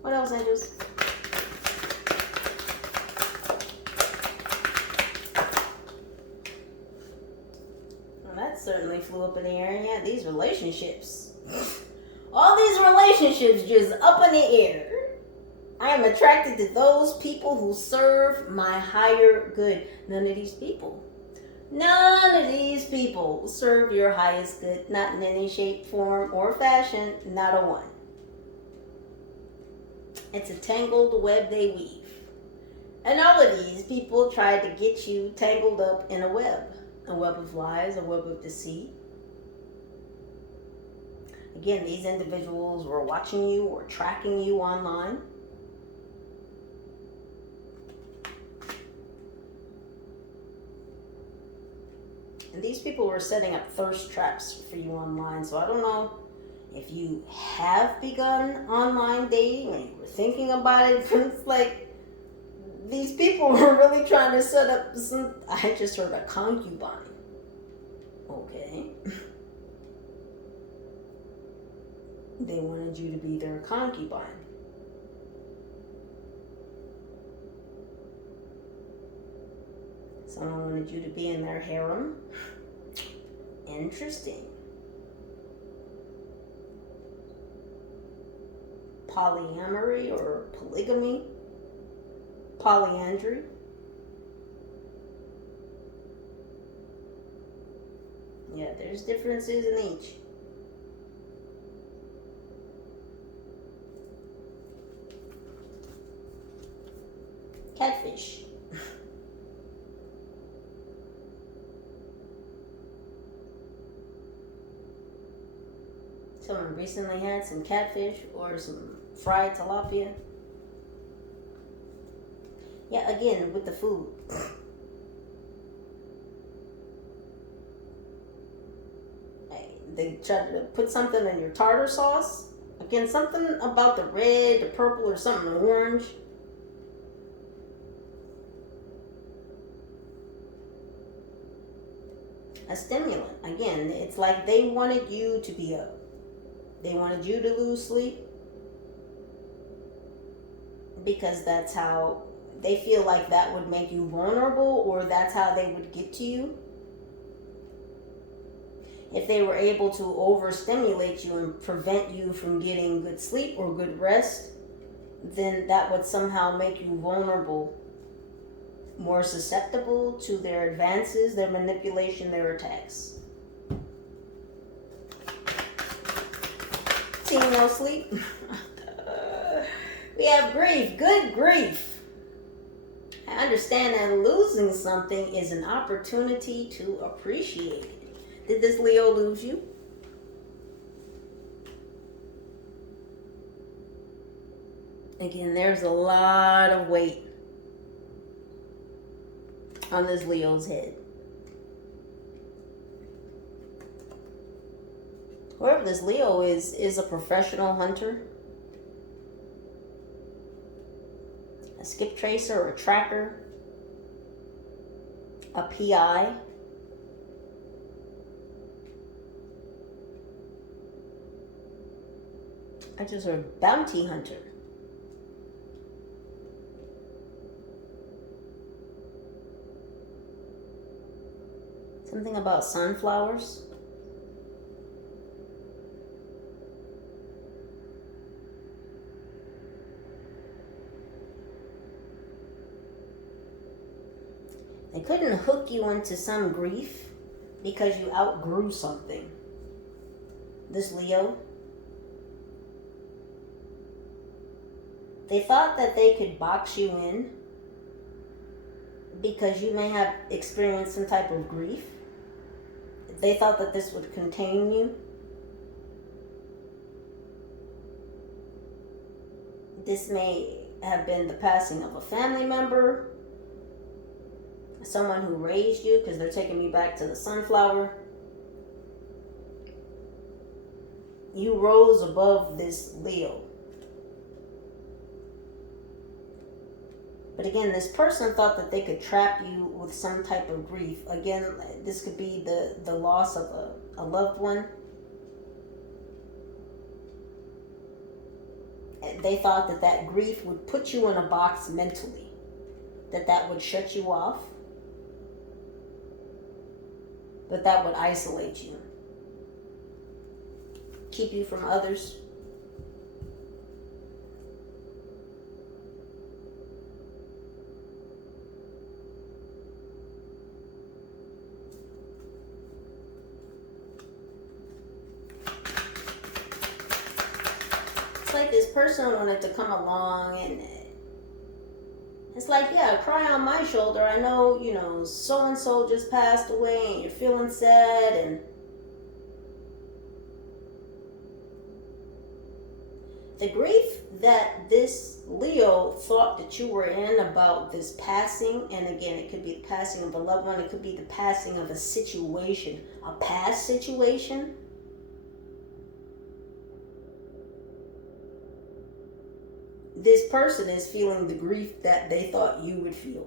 What else, angels? Well, that certainly flew up in the air. Yeah, these relationships. All these relationships just up in the air. I am attracted to those people who serve my higher good. None of these people serve your highest good. Not in any shape, form, or fashion. Not a one. It's a tangled web they weave. And all of these people try to get you tangled up in a web. A web of lies, a web of deceit. Again, these individuals were watching you or tracking you online. And these people were setting up thirst traps for you online. So I don't know if you have begun online dating and you were thinking about it. It's like these people were really trying to set up some... I just heard a concubine. Okay. They wanted you to be their concubine. Someone wanted you to be in their harem. Interesting. Polyamory or polygamy. Polyandry. Yeah, there's differences in each. Catfish. Someone recently had some catfish or some fried tilapia. Yeah, again, with the food. They try to put something in your tartar sauce. Again, something about the red, the purple, or something orange. A stimulant. Again, it's like they wanted you to be up. They wanted you to lose sleep because that's how they feel like that would make you vulnerable, or that's how they would get to you. If they were able to overstimulate you and prevent you from getting good sleep or good rest, then that would somehow make you vulnerable, more susceptible to their advances, their manipulation, their attacks. Team no sleep. We have grief. Good grief. I understand that losing something is an opportunity to appreciate it. Did this Leo lose you? Again, there's a lot of weight on this Leo's head. Whoever this Leo is a professional hunter, a skip tracer or a tracker, a PI, I just heard bounty hunter. Something about sunflowers. They couldn't hook you into some grief because you outgrew something. This Leo. They thought that they could box you in because you may have experienced some type of grief. They thought that this would contain you. This may have been the passing of a family member, someone who raised you, because they're taking me back to the sunflower. You rose above this Leo. But again, this person thought that they could trap you with some type of grief. Again, this could be the loss of a loved one. They thought that that grief would put you in a box mentally, that would shut you off, that would isolate you, keep you from others. It's like this person wanted to come along and it's like, yeah, cry on my shoulder. I know, so-and-so just passed away and you're feeling sad. And the grief that this Leo thought that you were in about this passing, and again, it could be the passing of a loved one, it could be the passing of a situation, a past situation. This person is feeling the grief that they thought you would feel.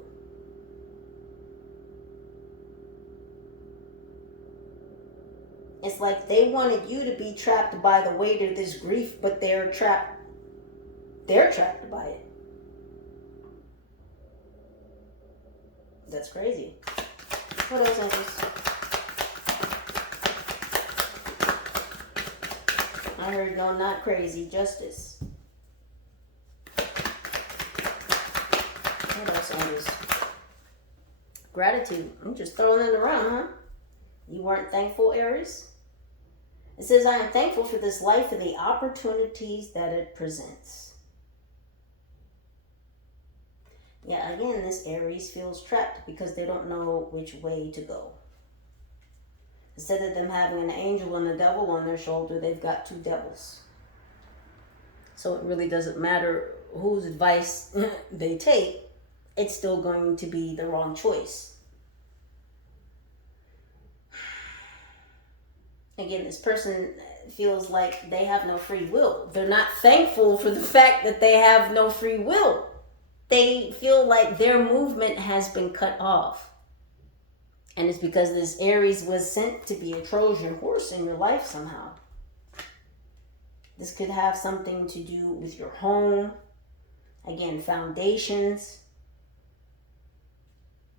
It's like they wanted you to be trapped by the weight of this grief, but they're trapped by it. That's crazy. What else is this? I heard no, not crazy, justice. What else on this? Gratitude. I'm just throwing it around, huh? You weren't thankful, Aries? It says, I am thankful for this life and the opportunities that it presents. Yeah, again, this Aries feels trapped because they don't know which way to go. Instead of them having an angel and a devil on their shoulder, they've got two devils. So it really doesn't matter whose advice they take. It's still going to be the wrong choice. Again, this person feels like they have no free will. They're not thankful for the fact that they have no free will. They feel like their movement has been cut off. And it's because this Aries was sent to be a Trojan horse in your life somehow. This could have something to do with your home. Again, foundations.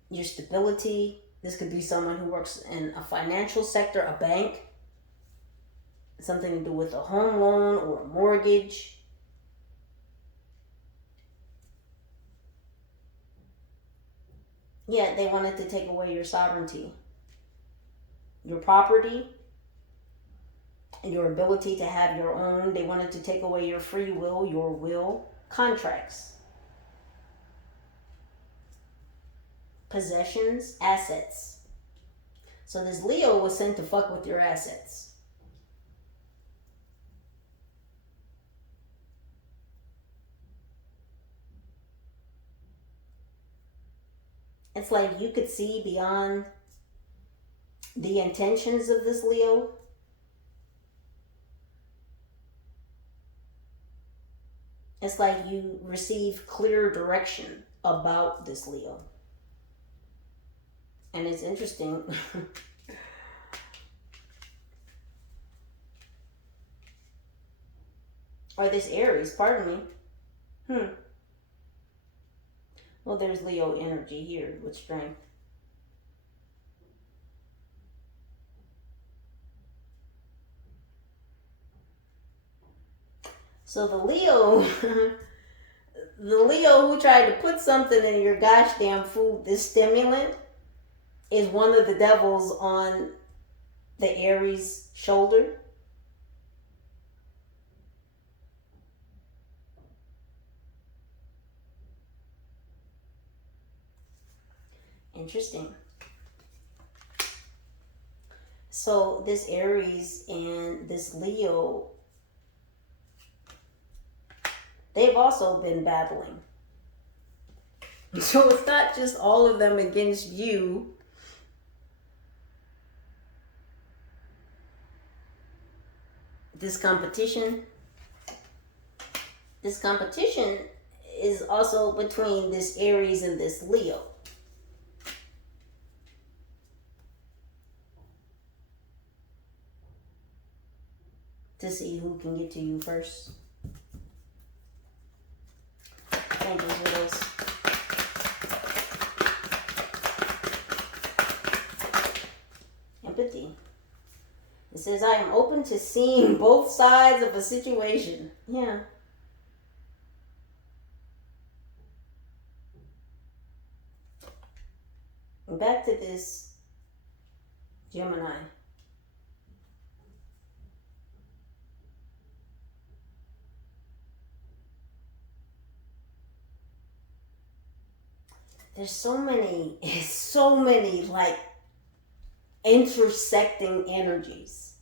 Your stability. This could be someone who works in a financial sector, a bank. Something to do with a home loan or a mortgage. Yeah, they wanted to take away your sovereignty, your property, and your ability to have your own. They wanted to take away your free will, your will, contracts, possessions, assets. So this Leo was sent to fuck with your assets. It's like you could see beyond the intentions of this Leo. It's like you receive clear direction about this Leo. And it's interesting. Or this Aries, pardon me. Well, there's Leo energy here with strength. So the Leo, the Leo who tried to put something in your gosh damn food, this stimulant, is one of the devils on the Aries shoulder. Interesting. So this Aries and this Leo, they've also been battling. So it's not just all of them against you. This competition is also between this Aries and this Leo. To see who can get to you first. Thank you for those. Empathy. It says, I am open to seeing both sides of a situation. Yeah. Back to this Gemini. There's so many like intersecting energies.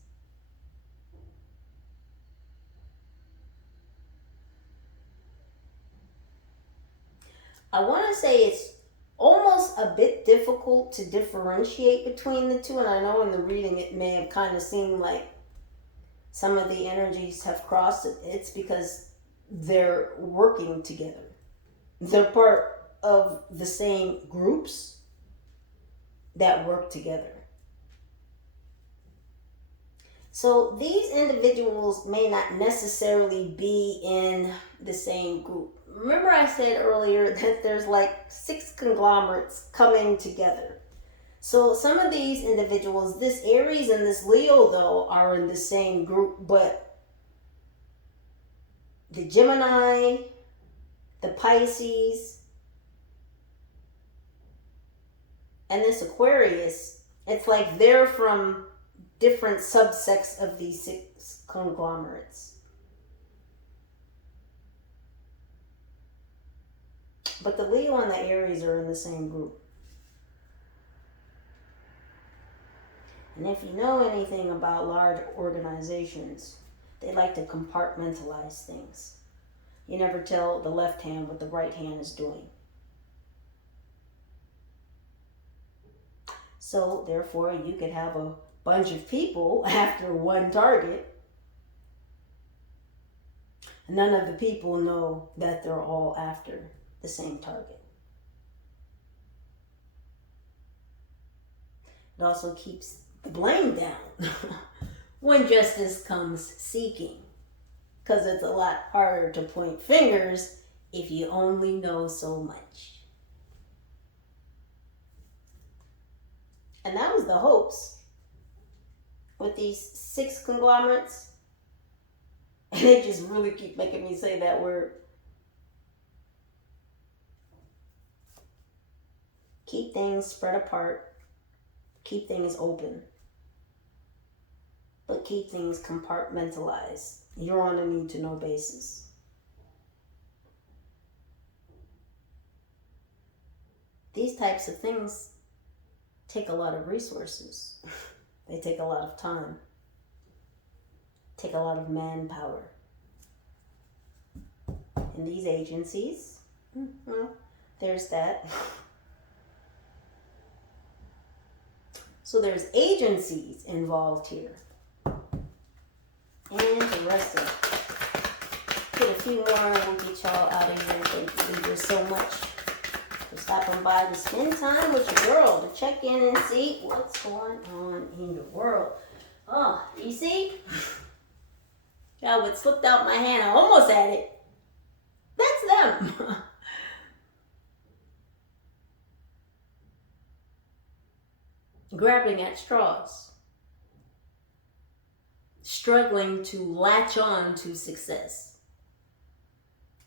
I want to say it's almost a bit difficult to differentiate between the two, and I know in the reading it may have kind of seemed like some of the energies have crossed. It's because they're working together. They're part of the same groups that work together. So these individuals may not necessarily be in the same group. Remember I said earlier that there's like 6 conglomerates coming together. So some of these individuals, this Aries and this Leo though, are in the same group, but the Gemini, the Pisces, and this Aquarius, it's like they're from different subsects of these 6 conglomerates. But the Leo and the Aries are in the same group. And if you know anything about large organizations, they like to compartmentalize things. You never tell the left hand what the right hand is doing. So therefore, you could have a bunch of people after one target. None of the people know that they're all after the same target. It also keeps the blame down when justice comes seeking, because it's a lot harder to point fingers if you only know so much. And that was the hopes with these 6 conglomerates. And they just really keep making me say that word. Keep things spread apart. Keep things open. But keep things compartmentalized. You're on a need-to-know basis. These types of things take a lot of resources. They take a lot of time. Take a lot of manpower. And these agencies, well, there's that. So there's agencies involved here. Interesting. Put a few more and we'll get y'all out of here. Thank you, Libra, so much for stopping by to spend time with your girl, to check in and see what's going on in your world. Oh, you see? Y'all, what slipped out my hand, I almost had it. That's them. Grabbing at straws. Struggling to latch on to success.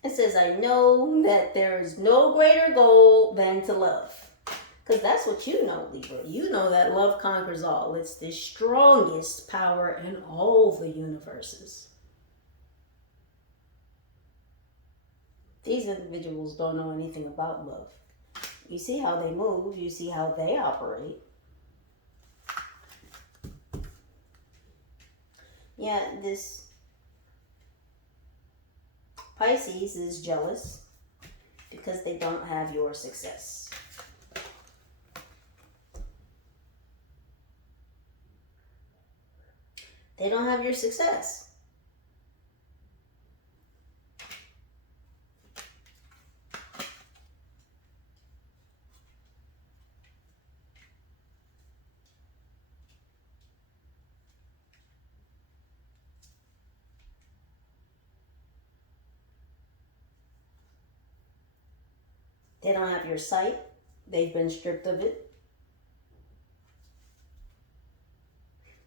It says, I know that there is no greater goal than to love. Because that's what you know, Libra. You know that love conquers all. It's the strongest power in all the universes. These individuals don't know anything about love. You see how they move. You see how they operate. Yeah, this Pisces is jealous because they don't have your success. They don't have your success. They don't have your sight. They've been stripped of it.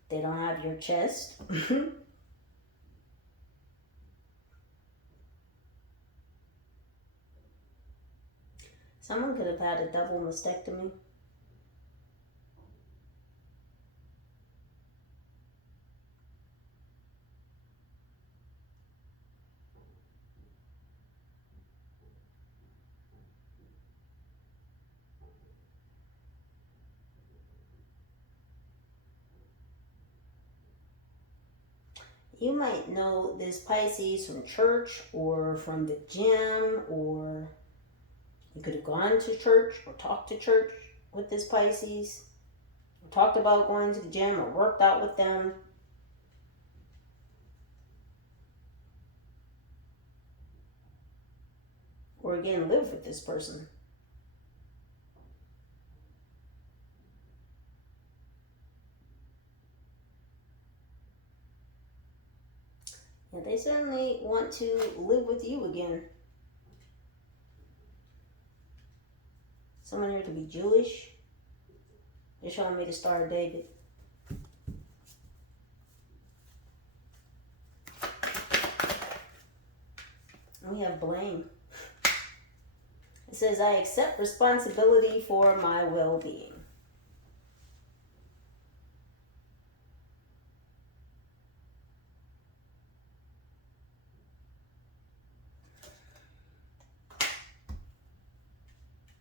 They don't have your chest. Someone could have had a double mastectomy. You might know this Pisces from church or from the gym, or you could have gone to church or talked to church with this Pisces, or talked about going to the gym or worked out with them. Or again, live with this person. Yeah, they certainly want to live with you again. Someone here could be Jewish. They're showing me the Star of David. And we have blame. It says, I accept responsibility for my well-being.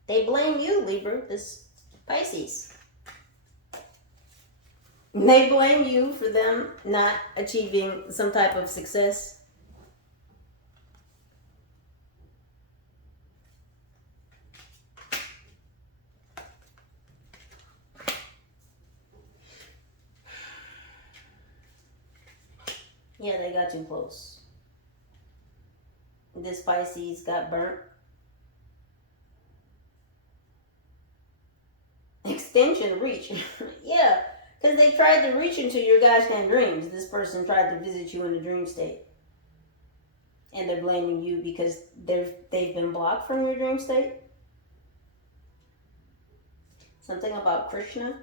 They blame you, Libra, this Pisces. They blame you for them not achieving some type of success. Yeah, they got too close. This Pisces got burnt. Extension reach. Yeah, because they tried to reach into your gosh damn dreams. This person tried to visit you in a dream state. And they're blaming you because they've been blocked from your dream state. Something about Krishna.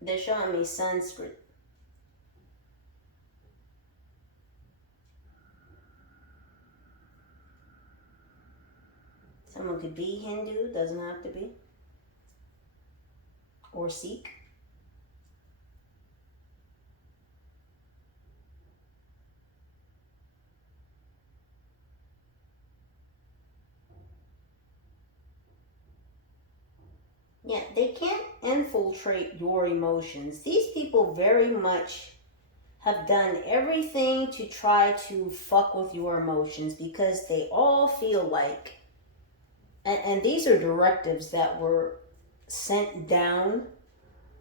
They're showing me Sanskrit. Someone could be Hindu, doesn't have to be. Or Sikh. Yeah, they can't infiltrate your emotions. These people very much have done everything to try to fuck with your emotions because they all feel like, and these are directives that were sent down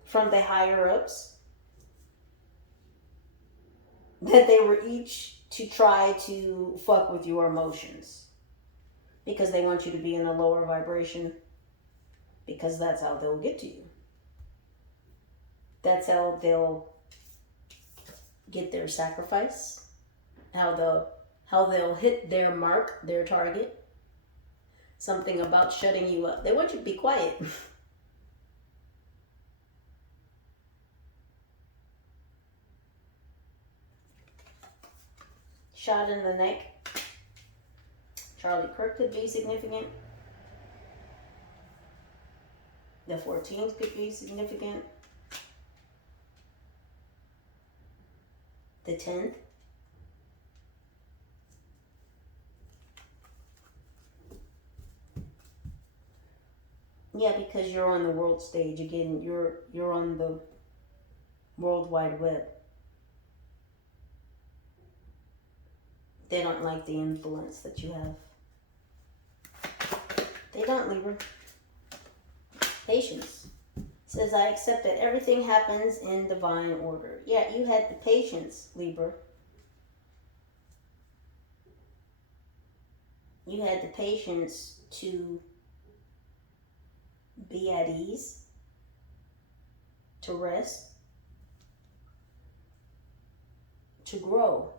from the higher ups, that they were each to try to fuck with your emotions because they want you to be in a lower vibration, because that's how they'll get to you. That's how they'll get their sacrifice, how they'll hit their mark, their target. Something about shutting you up. They want you to be quiet. Shot in the neck. Charlie Kirk could be significant. The 14th could be significant. The 10th. Yeah, because you're on the world stage. Again, you're on the World Wide Web. They don't like the influence that you have. They don't, Libra. Patience. It says, I accept that everything happens in divine order. Yeah, you had the patience, Libra. You had the patience to be at ease, to rest, to grow.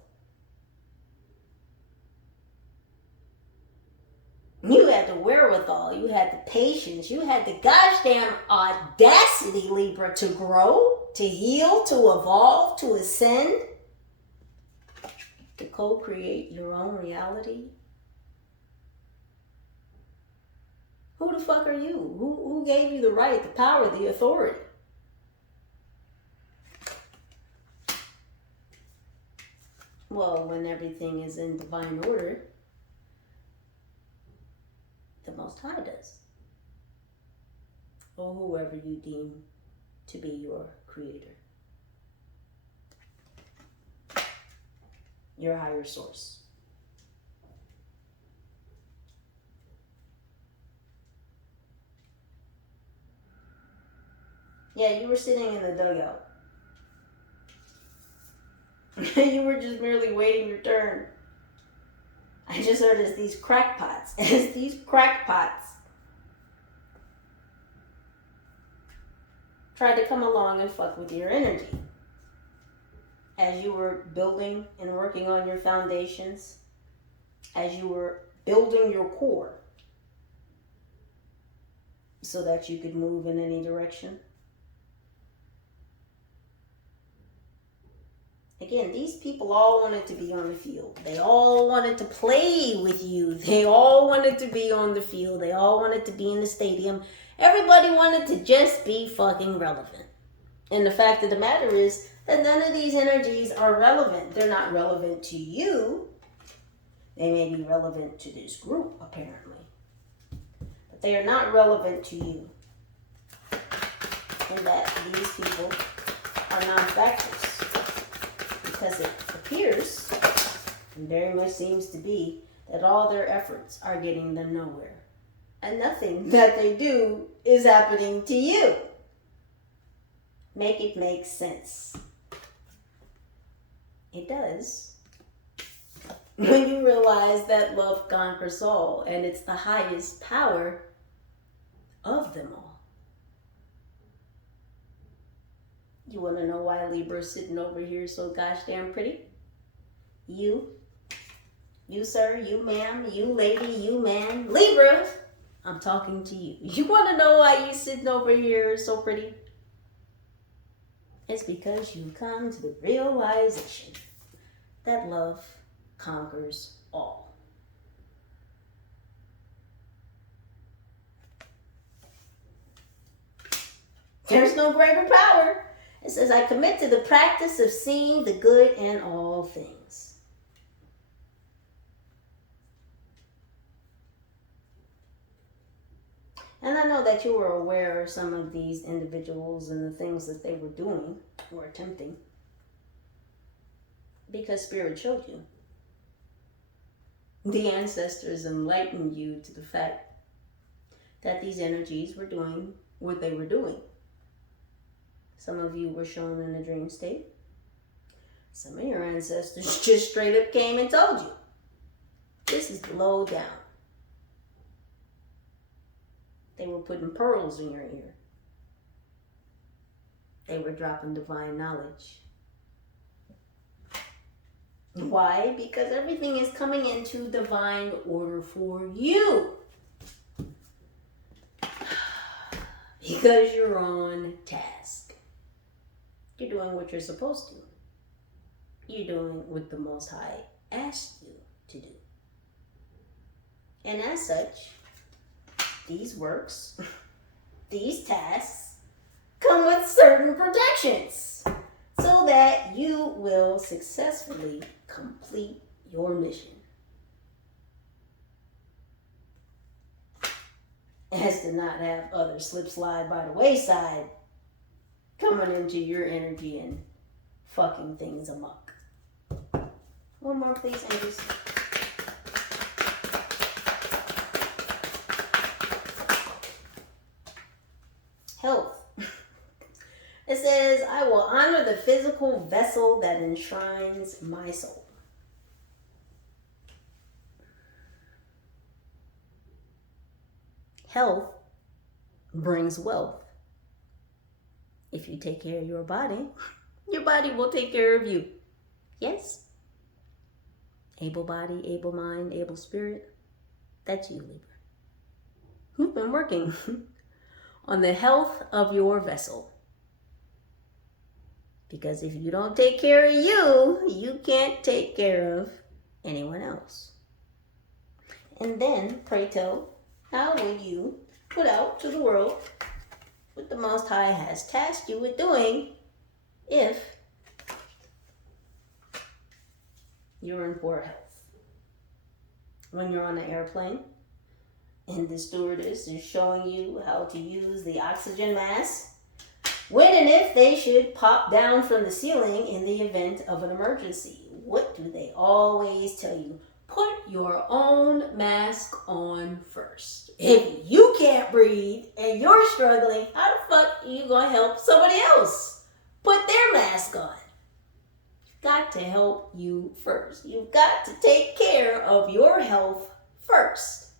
You had the wherewithal, you had the patience, you had the gosh damn audacity, Libra, to grow, to heal, to evolve, to ascend, to co-create your own reality. Who the fuck are you? Who gave you the right, the power, the authority? Well, when everything is in divine order, the Most High does. Or whoever you deem to be your creator. Your higher source. Yeah, you were sitting in the dugout. You were just merely waiting your turn. I just heard as these crackpots, tried to come along and fuck with your energy. As you were building and working on your foundations, as you were building your core, so that you could move in any direction. Again, these people all wanted to be on the field. They all wanted to play with you. They all wanted to be on the field. They all wanted to be in the stadium. Everybody wanted to just be fucking relevant. And the fact of the matter is that none of these energies are relevant. They're not relevant to you. They may be relevant to this group, apparently. But they are not relevant to you. And that these people are non-factors. Because it appears, and very much seems to be, that all their efforts are getting them nowhere. And nothing that they do is happening to you. Make it make sense. It does. When you realize that love conquers all, and it's the highest power of them all. You want to know why Libra's sitting over here so gosh damn pretty? You sir, you ma'am, you lady, you man, Libra, I'm talking to you. You want to know why you sitting over here so pretty? It's because you come to the realization that love conquers all. There's no greater power. It says, I commit to the practice of seeing the good in all things. And I know that you were aware of some of these individuals and the things that they were doing or attempting. Because Spirit showed you. The ancestors enlightened you to the fact that these energies were doing what they were doing. Some of you were shown in a dream state. Some of your ancestors just straight up came and told you. This is low down. They were putting pearls in your ear. They were dropping divine knowledge. Why? Because everything is coming into divine order for you. Because you're on task. You're doing what you're supposed to. You're doing what the Most High asked you to do. And as such, these works, these tasks, come with certain protections so that you will successfully complete your mission. as to not have others slip slide by the wayside coming into your energy and fucking things amok. One more, please, angels. Health. It says, I will honor the physical vessel that enshrines my soul. Health brings wealth. If you take care of your body will take care of you. Yes? Able body, able mind, able spirit. That's you, Libra. You've been working on the health of your vessel. Because if you don't take care of you, you can't take care of anyone else. And then, pray tell, how will you put out to the world what the Most High has tasked you with doing if you're in poor health? When you're on an airplane and the stewardess is showing you how to use the oxygen mask, when and if they should pop down from the ceiling in the event of an emergency, what do they always tell you? Put your own mask on first. If you can't breathe and you're struggling, how the fuck are you going to help somebody else put their mask on? You've got to help you first. You've got to take care of your health first.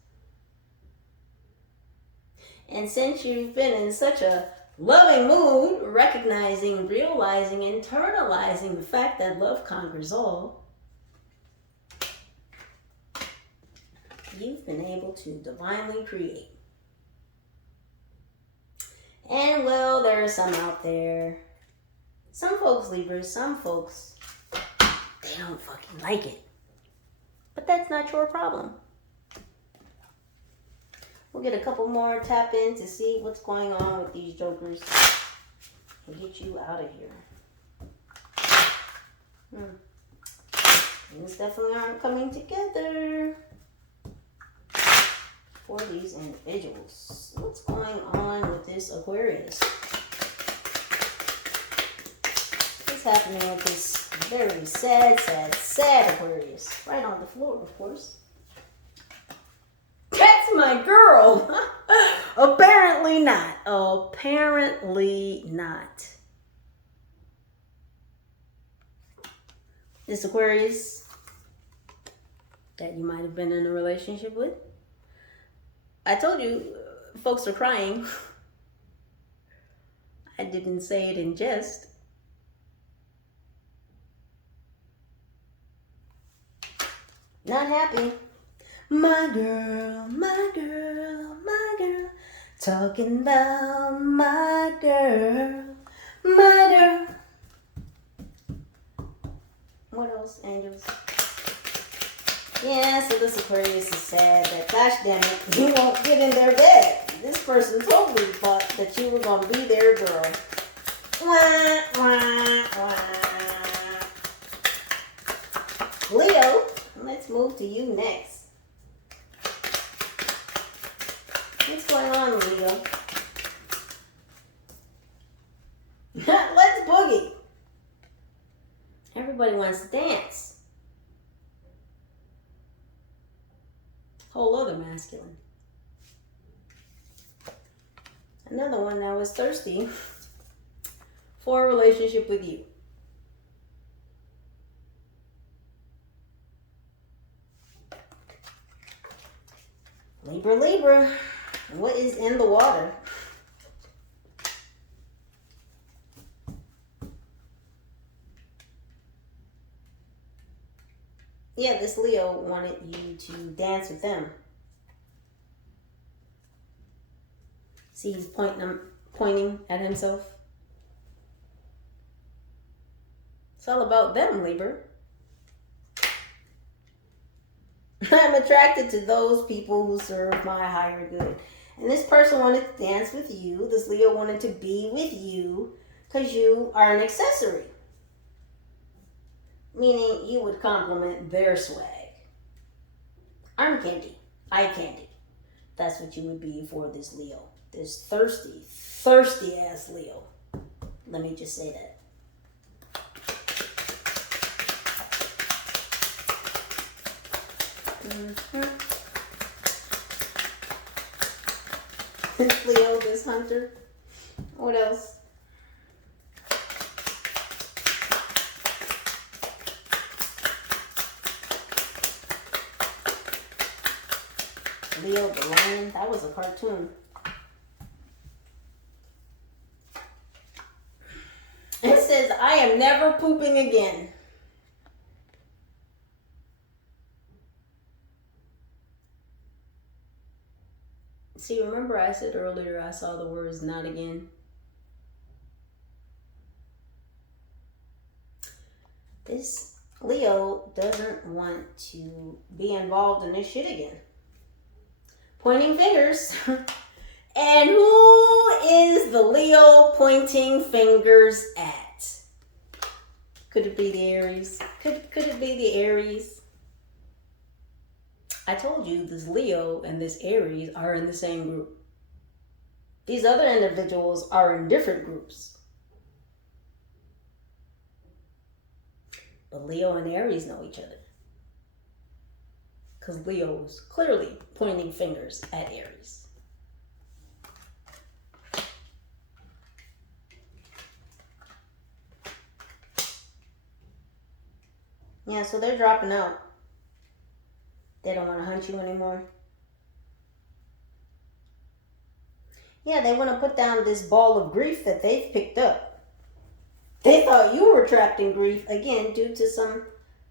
And since you've been in such a loving mood, recognizing, realizing, internalizing the fact that love conquers all, you've been able to divinely create. And well, there are some out there. Some folks, Libras, some folks, they don't fucking like it. But that's not your problem. We'll get a couple more tap in to see what's going on with these jokers and get you out of here. Things definitely aren't coming together for these individuals. What's going on with this Aquarius? What's happening with this very sad Aquarius? Right on the floor, of course. That's my girl. Apparently not. Apparently not. This Aquarius that you might have been in a relationship with. I told you, folks are crying. I didn't say it in jest. Not happy. My girl, my girl, my girl. Talking about my girl, my girl. What else, angels? Yeah, so this Aquarius is sad that, gosh damn it, you won't get in their bed. This person totally thought that you were going to be their girl. Wah, wah, wah. Leo, let's move to you next. What's going on, Leo? Let's boogie. Everybody wants to dance. Whole other masculine. Another one that was thirsty for a relationship with you. Libra, Libra. What is in the water? Yeah, this Leo wanted you to dance with them. See, he's pointing at himself. It's all about them, Libra. I'm attracted to those people who serve my higher good. And this person wanted to dance with you. This Leo wanted to be with you because you are an accessory. Meaning you would complement their swag. Arm candy, eye candy. That's what you would be for this Leo. This thirsty, thirsty ass Leo. Let me just say that. This Leo, this hunter. What else? Leo the lion. That was a cartoon. It says, I am never pooping again. See, remember I said earlier I saw the words not again? This Leo doesn't want to be involved in this shit again. Pointing fingers. And who is the Leo pointing fingers at? Could it be the Aries? Could it be the Aries? I told you this Leo and this Aries are in the same group. These other individuals are in different groups. But Leo and Aries know each other. Because Leo's clearly pointing fingers at Aries. Yeah, so they're dropping out. They don't want to hunt you anymore. Yeah, they want to put down this ball of grief that they've picked up. They thought you were trapped in grief, again, due to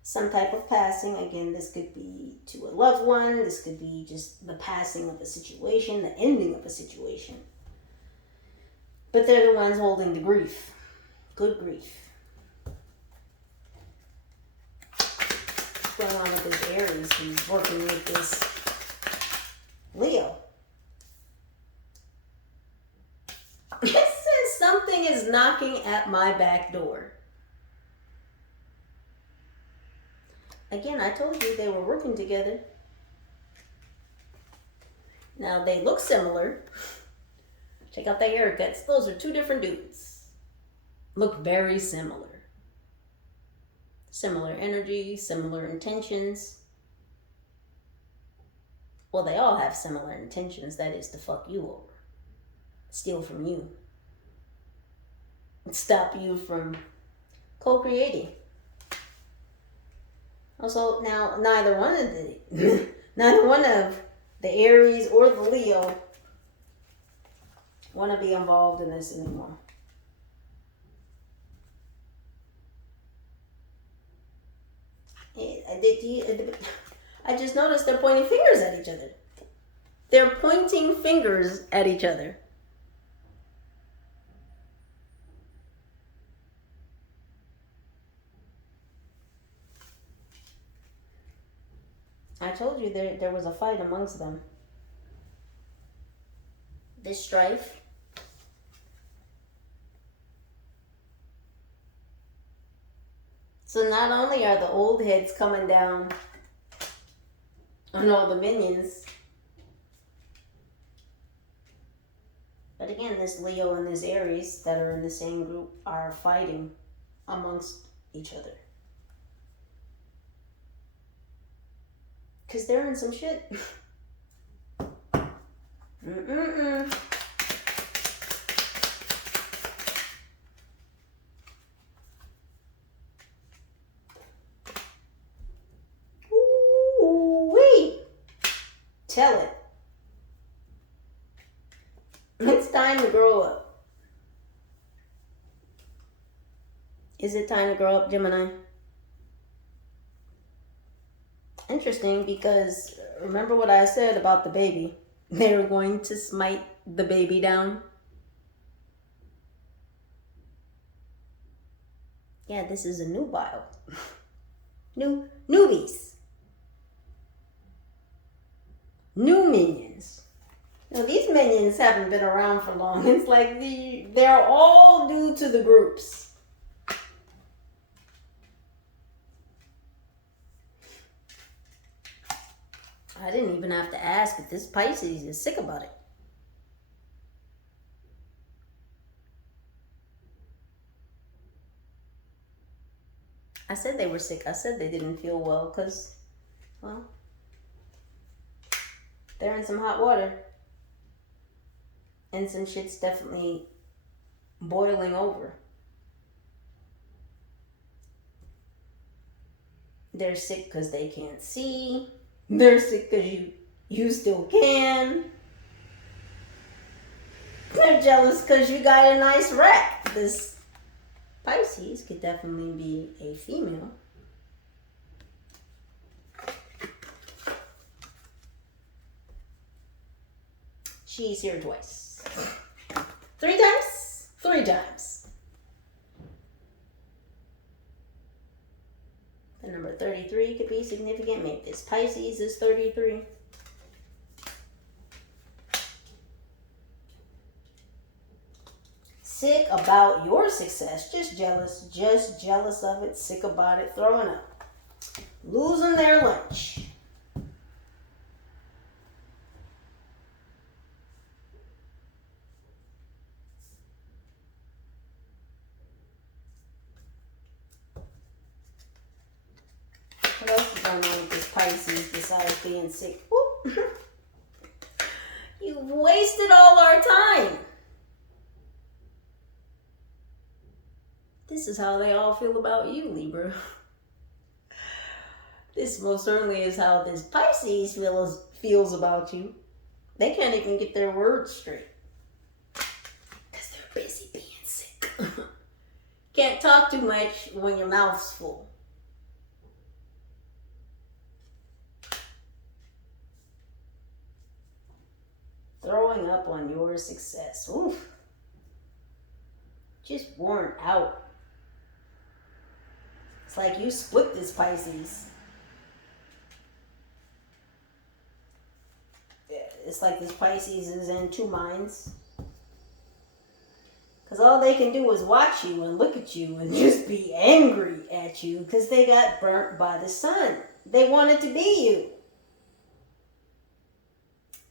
some type of passing. Again, this could be to a loved one. This could be just the passing of a situation, the ending of a situation. But they're the ones holding the grief. Good grief. What's going on with this Aries who's working with this Leo? It says something is knocking at my back door. Again, I told you they were working together. Now, they look similar. Check out their haircuts. Those are two different dudes. Look very similar. Similar energy, similar intentions. Well, they all have similar intentions. That is to fuck you over. Steal from you. Stop you from co-creating. Also, now neither one of the Aries or the Leo want to be involved in this anymore. I just noticed they're pointing fingers at each other. They're pointing fingers at each other. I told you there was a fight amongst them. This strife. So not only are the old heads coming down on all the minions, but again, this Leo and this Aries that are in the same group are fighting amongst each other. Because they're in some shit. Ooh-wee. Tell it. It's time to grow up. Is it time to grow up, Gemini? Interesting, because remember what I said about the baby. They're going to smite the baby down. Yeah, this is a nubile. Newbies. New minions. Now, these minions haven't been around for long. It's like they're all new to the groups. I didn't even have to ask if this Pisces is sick about it. I said they were sick. I said they didn't feel well because, well, they're in some hot water. And some shit's definitely boiling over. They're sick because they can't see. They're sick because you still can. They're jealous because you got a nice rack. This Pisces could definitely be a female. She's here twice. 3 times? 3 times. The number 33 could be significant. Maybe this Pisces is 33. Sick about your success. Just jealous of it. Sick about it. Throwing up. Losing their lunch. What else is going on with this Pisces besides being sick? You've wasted all our time. This is how they all feel about you, Libra. This most certainly is how this Pisces feels about you. They can't even get their words straight. Because they're busy being sick. Can't talk too much when your mouth's full. Throwing up on your success. Oof. Just worn out. It's like you split this Pisces. It's like this Pisces is in 2 minds. Because all they can do is watch you and look at you and just be angry at you because they got burnt by the sun. They wanted to be you.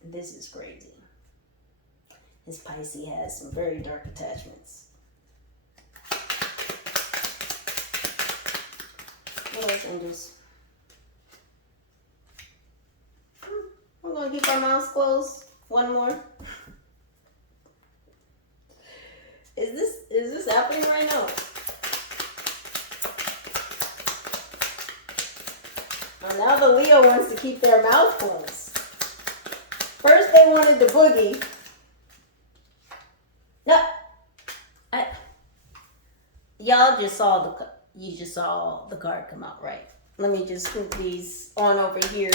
This is crazy. This Pisces has some very dark attachments. What else, angels? We're going to keep our mouths closed. One more. Is this happening right now? Well, now the Leo wants to keep their mouth closed. First they wanted the boogie. No. Y'all just saw you just saw the card come out, right? Let me just scoop these on over here.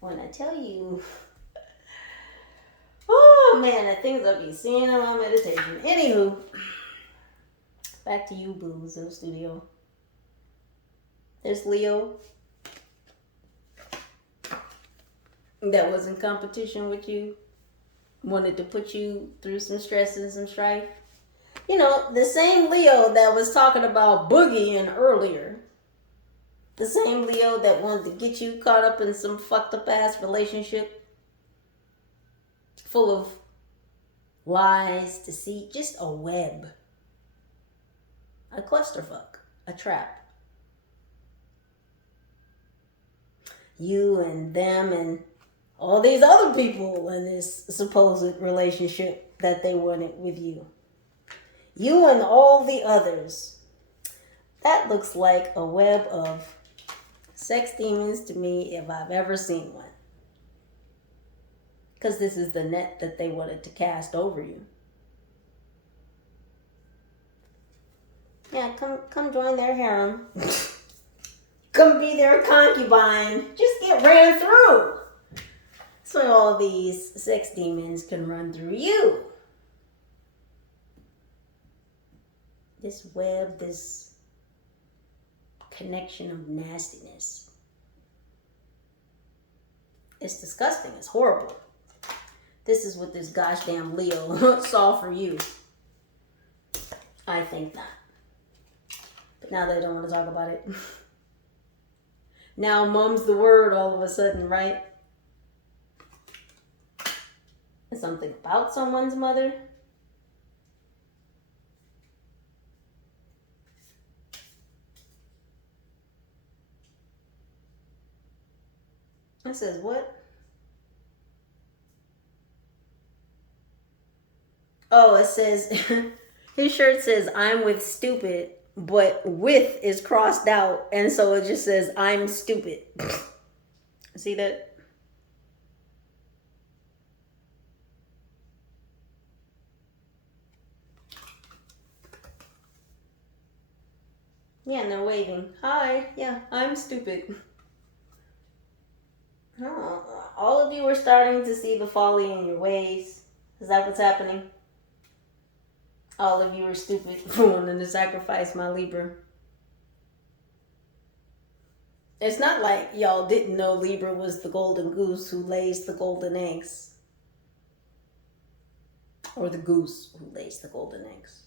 When I tell you, oh man, the things I'll be seeing in my meditation. Anywho, back to you, booze, in the studio. There's Leo that was in competition with you, wanted to put you through some stress and some strife. You know, the same Leo that was talking about boogieing earlier. The same Leo that wanted to get you caught up in some fucked up ass relationship full of lies, deceit, just a web. A clusterfuck. A trap. You and them and all these other people in this supposed relationship that they wanted with you. You and all the others. That looks like a web of sex demons to me if I've ever seen one. Because this is the net that they wanted to cast over you. Yeah, come join their harem. Come be their concubine. Just get ran through. So all these sex demons can run through you. This web, this connection of nastiness. It's disgusting. It's horrible. This is what this gosh damn Leo saw for you. I think not. But now they don't want to talk about it. Now mum's the word all of a sudden, right? Something about someone's mother. It says what? Oh, it says, his shirt says, I'm with stupid, but with is crossed out. And so it just says, I'm stupid. See that? Yeah, and they're waving. Hi, yeah, I'm stupid. Oh, all of you are starting to see the folly in your ways. Is that what's happening? All of you are stupid for wanting to sacrifice my Libra. It's not like y'all didn't know Libra was the golden goose who lays the golden eggs. Or the goose who lays the golden eggs.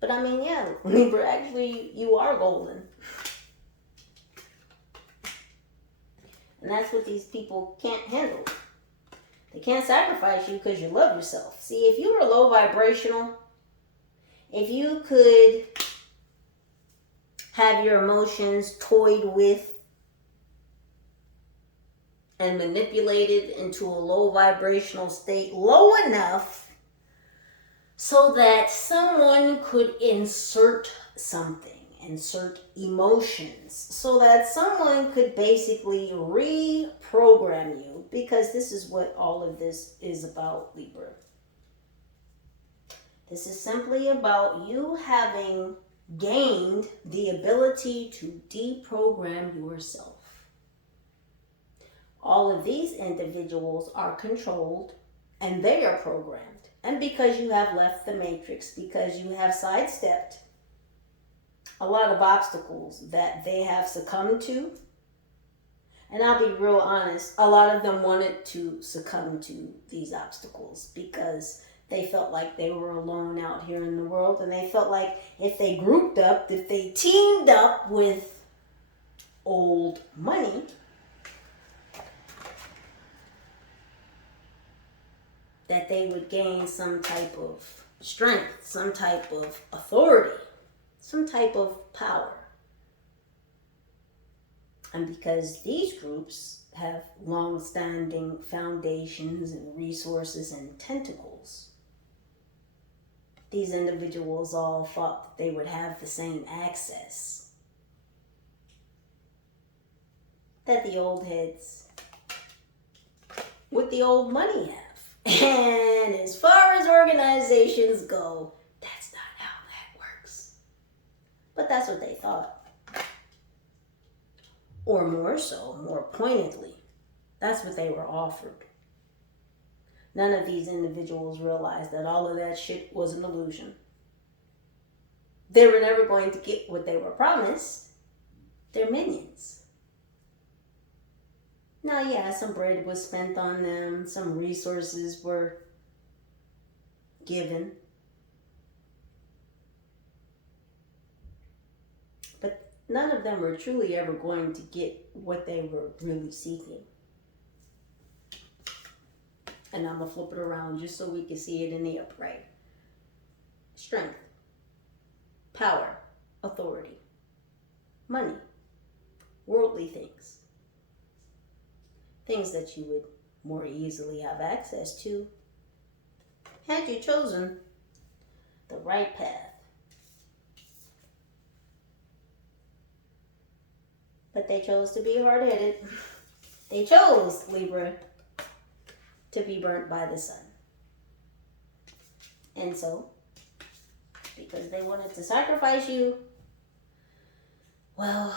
But I mean, yeah, Libra, actually, you are golden. And that's what these people can't handle. They can't sacrifice you because you love yourself. See, if you were low vibrational, if you could have your emotions toyed with and manipulated into a low vibrational state, low enough so that someone could insert something, insert emotions, so that someone could basically reprogram you, because this is what all of this is about, Libra. This is simply about you having gained the ability to deprogram yourself. All of these individuals are controlled and they are programmed. And because you have left the matrix, because you have sidestepped a lot of obstacles that they have succumbed to, and I'll be real honest, a lot of them wanted to succumb to these obstacles because they felt like they were alone out here in the world, and they felt like if they grouped up, if they teamed up with old money, that they would gain some type of strength, some type of authority, some type of power. And because these groups have long-standing foundations and resources and tentacles, these individuals all thought that they would have the same access that the old heads with the old money have. And as far as organizations go, that's not how that works. But that's what they thought. Or more so, more pointedly, that's what they were offered. None of these individuals realized that all of that shit was an illusion. They were never going to get what they were promised. Their minions. Now, yeah, some bread was spent on them. Some resources were given. But none of them were truly ever going to get what they were really seeking. And I'm going to flip it around just so we can see it in the upright. Strength, power, authority, money, worldly things. Things that you would more easily have access to had you chosen the right path. But they chose to be hard-headed. They chose, Libra, to be burnt by the sun. And so, because they wanted to sacrifice you, well,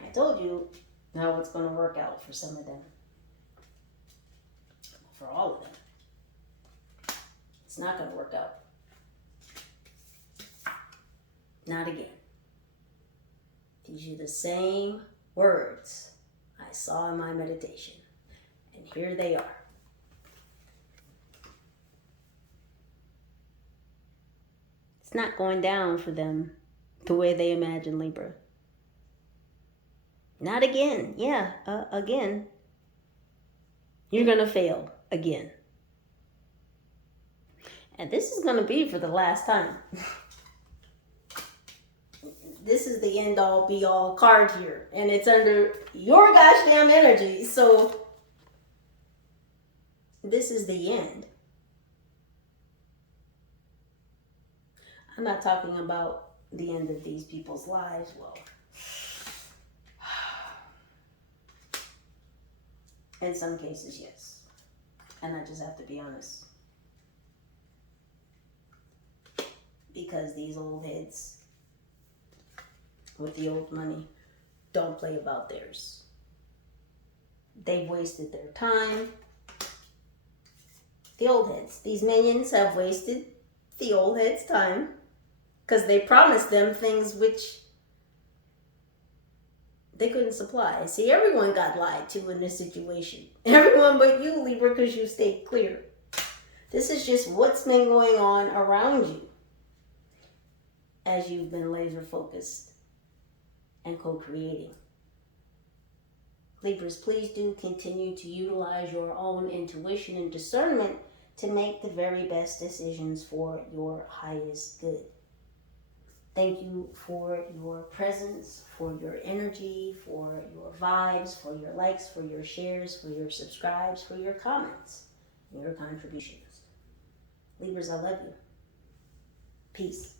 I told you how it's going to work out for some of them. For all of them. It's not going to work out. Not again. These are the same words I saw in my meditation. And here they are. It's not going down for them the way they imagine Libra. Not again. Yeah, again. You're going to fail again. And this is going to be for the last time. This is the end all be all card here. And it's under your gosh damn energy. So this is the end. I'm not talking about the end of these people's lives. Well, in some cases, yes. And I just have to be honest. Because these old heads with the old money don't play about theirs. They've wasted their time. The old heads. These minions have wasted the old heads' time because they promised them things which they couldn't supply. See, everyone got lied to in this situation. Everyone but you, Libra, because you stayed clear. This is just what's been going on around you as you've been laser focused and co-creating. Libras, please do continue to utilize your own intuition and discernment to make the very best decisions for your highest good. Thank you for your presence, for your energy, for your vibes, for your likes, for your shares, for your subscribes, for your comments, and your contributions. Libras, I love you. Peace.